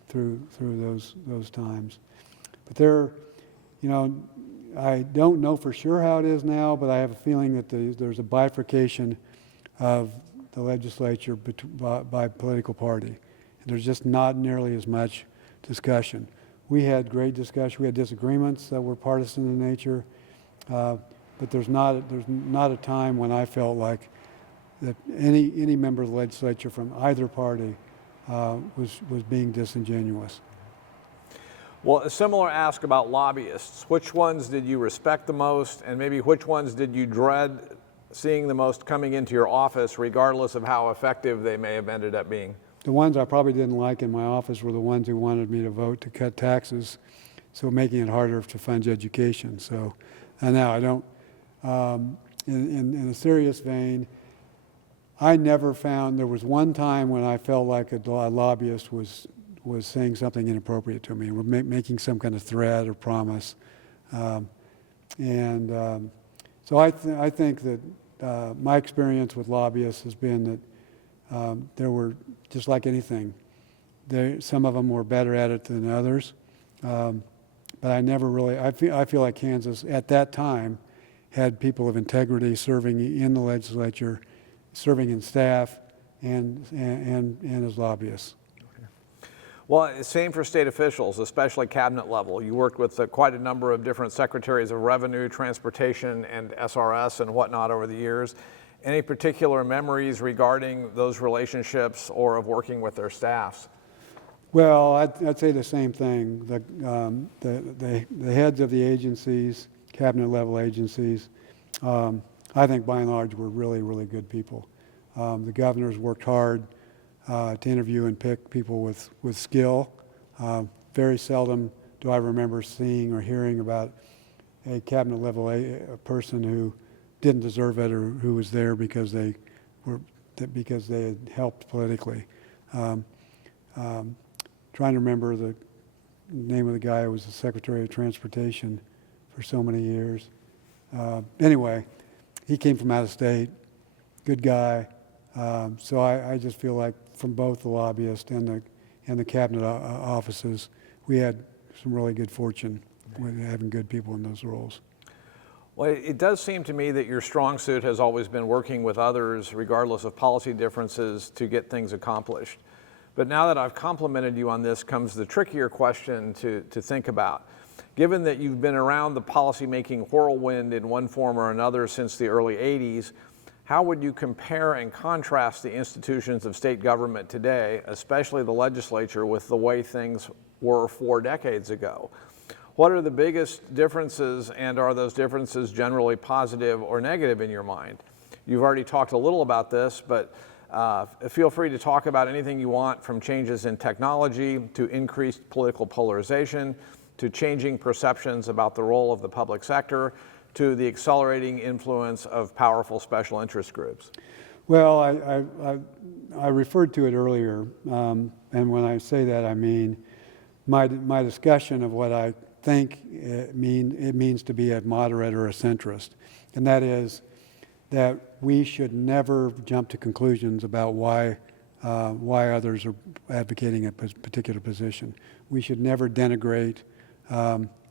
through those times. But I don't know for sure how it is now, but I have a feeling that there's a bifurcation of the legislature by political party. There's just not nearly as much discussion. We had great discussion. We had disagreements that were partisan in nature. But there's not a time when I felt like that any member of the legislature from either party was being disingenuous. Well, a similar ask about lobbyists. Which ones did you respect the most, and maybe which ones did you dread seeing the most coming into your office, regardless of how effective they may have ended up being? The ones I probably didn't like in my office were the ones who wanted me to vote to cut taxes, so making it harder to fund education. So. And now I don't, in a serious vein, I never found, there was one time when I felt like a lobbyist was saying something inappropriate to me, or making some kind of threat or promise. So I think that my experience with lobbyists has been that there were, just like anything, some of them were better at it than others. But I never really, I feel like Kansas at that time had people of integrity serving in the legislature, serving in staff, and as lobbyists. Okay. Well, same for state officials, especially cabinet level. You worked with quite a number of different secretaries of revenue, transportation, and SRS and whatnot over the years. Any particular memories regarding those relationships or of working with their staffs? Well, I'd say the same thing. The heads of the agencies, cabinet level agencies, I think by and large were really, really good people. The governors worked hard to interview and pick people with skill. Very seldom do I remember seeing or hearing about a cabinet level a person who didn't deserve it or who was there because they had helped politically. Trying to remember the name of the guy who was the Secretary of Transportation for so many years. Anyway, he came from out of state, good guy. So I just feel like from both the lobbyist and the cabinet offices, we had some really good fortune with having good people in those roles. Well, it does seem to me that your strong suit has always been working with others, regardless of policy differences, to get things accomplished. But now that I've complimented you on this comes the trickier question to think about. Given that you've been around the policymaking whirlwind in one form or another since the early 80s, how would you compare and contrast the institutions of state government today, especially the legislature, with the way things were 4 decades ago? What are the biggest differences, and are those differences generally positive or negative in your mind? You've already talked a little about this, but feel free to talk about anything you want, from changes in technology to increased political polarization to changing perceptions about the role of the public sector to the accelerating influence of powerful special interest groups. Well, I referred to it earlier, and when I say that, I mean my discussion of what I think it means to be a moderate or a centrist, and that is that we should never jump to conclusions about why others are advocating a particular position. We should never denigrate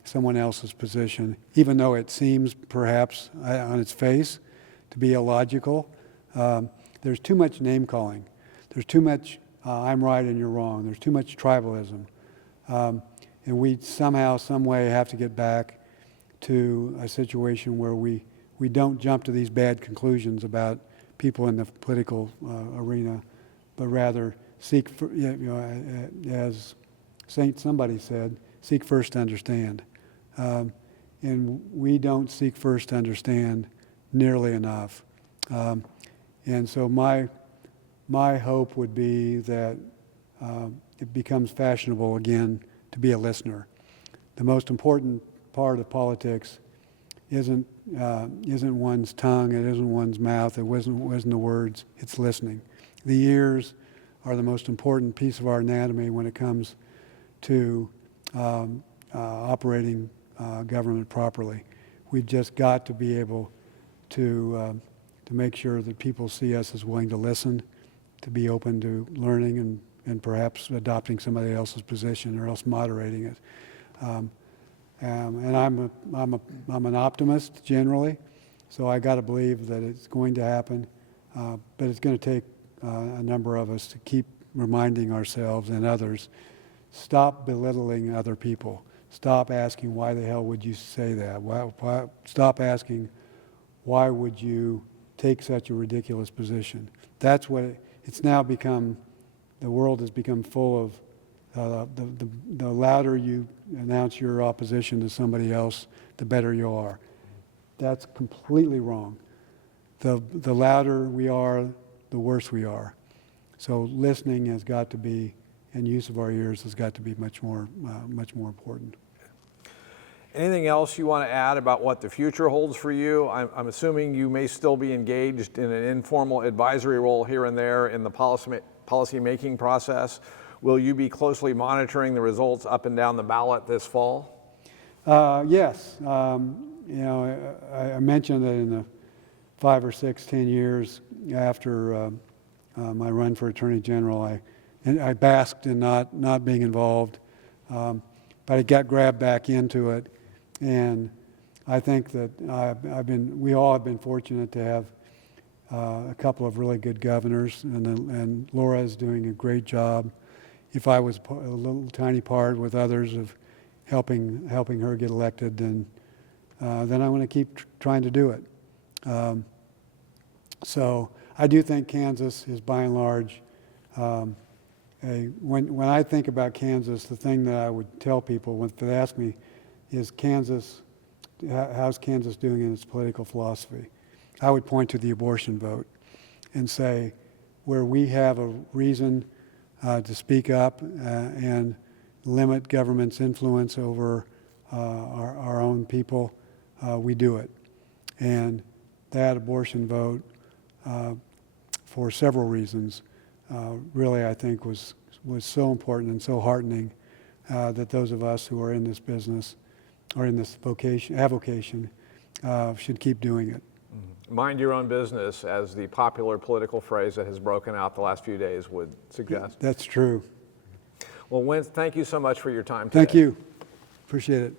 someone else's position, even though it seems perhaps on its face to be illogical. There there's too much name calling. There's too much I'm right and you're wrong. There's too much tribalism. And we somehow, some way have to get back to a situation where we don't jump to these bad conclusions about people in the political arena, but rather seek, as somebody said, seek first to understand. And we don't seek first to understand nearly enough. And so my hope would be that it becomes fashionable again to be a listener. The most important part of politics isn't one's tongue, it isn't one's mouth, it wasn't the words, it's listening. The ears are the most important piece of our anatomy when it comes to operating government properly. We've just got to be able to make sure that people see us as willing to listen, to be open to learning and perhaps adopting somebody else's position or else moderating it. And I'm an optimist generally, so I got to believe that it's going to happen, but it's going to take a number of us to keep reminding ourselves and others, stop belittling other people. Stop asking, why the hell would you say that? Stop asking, why would you take such a ridiculous position? That's what it's now become. The world has become full of the louder you announce your opposition to somebody else, the better you are. That's completely wrong. The louder we are, the worse we are. So listening has got to be, and use of our ears has got to be much more important. Anything else you want to add about what the future holds for you? I'm assuming you may still be engaged in an informal advisory role here and there in the policy-making process. Will you be closely monitoring the results up and down the ballot this fall? Yes. I mentioned that in the 5 or 6, 10 years after my run for Attorney General, I basked in not being involved, but I got grabbed back into it. And I think that we all have been fortunate to have a couple of really good governors, and Laura is doing a great job. If I was a little tiny part with others of helping her get elected, then I want to keep trying to do it. So I do think Kansas is by and large, when I think about Kansas, the thing that I would tell people when they ask me is how's Kansas doing in its political philosophy? I would point to the abortion vote and say, where we have a reason to speak up and limit government's influence over our own people, we do it. And that abortion vote, for several reasons, really I think was so important and so heartening that those of us who are in this business or in this vocation should keep doing it. Mind your own business, as the popular political phrase that has broken out the last few days would suggest. That's true. Well, Wint, thank you so much for your time today. Thank you. Appreciate it.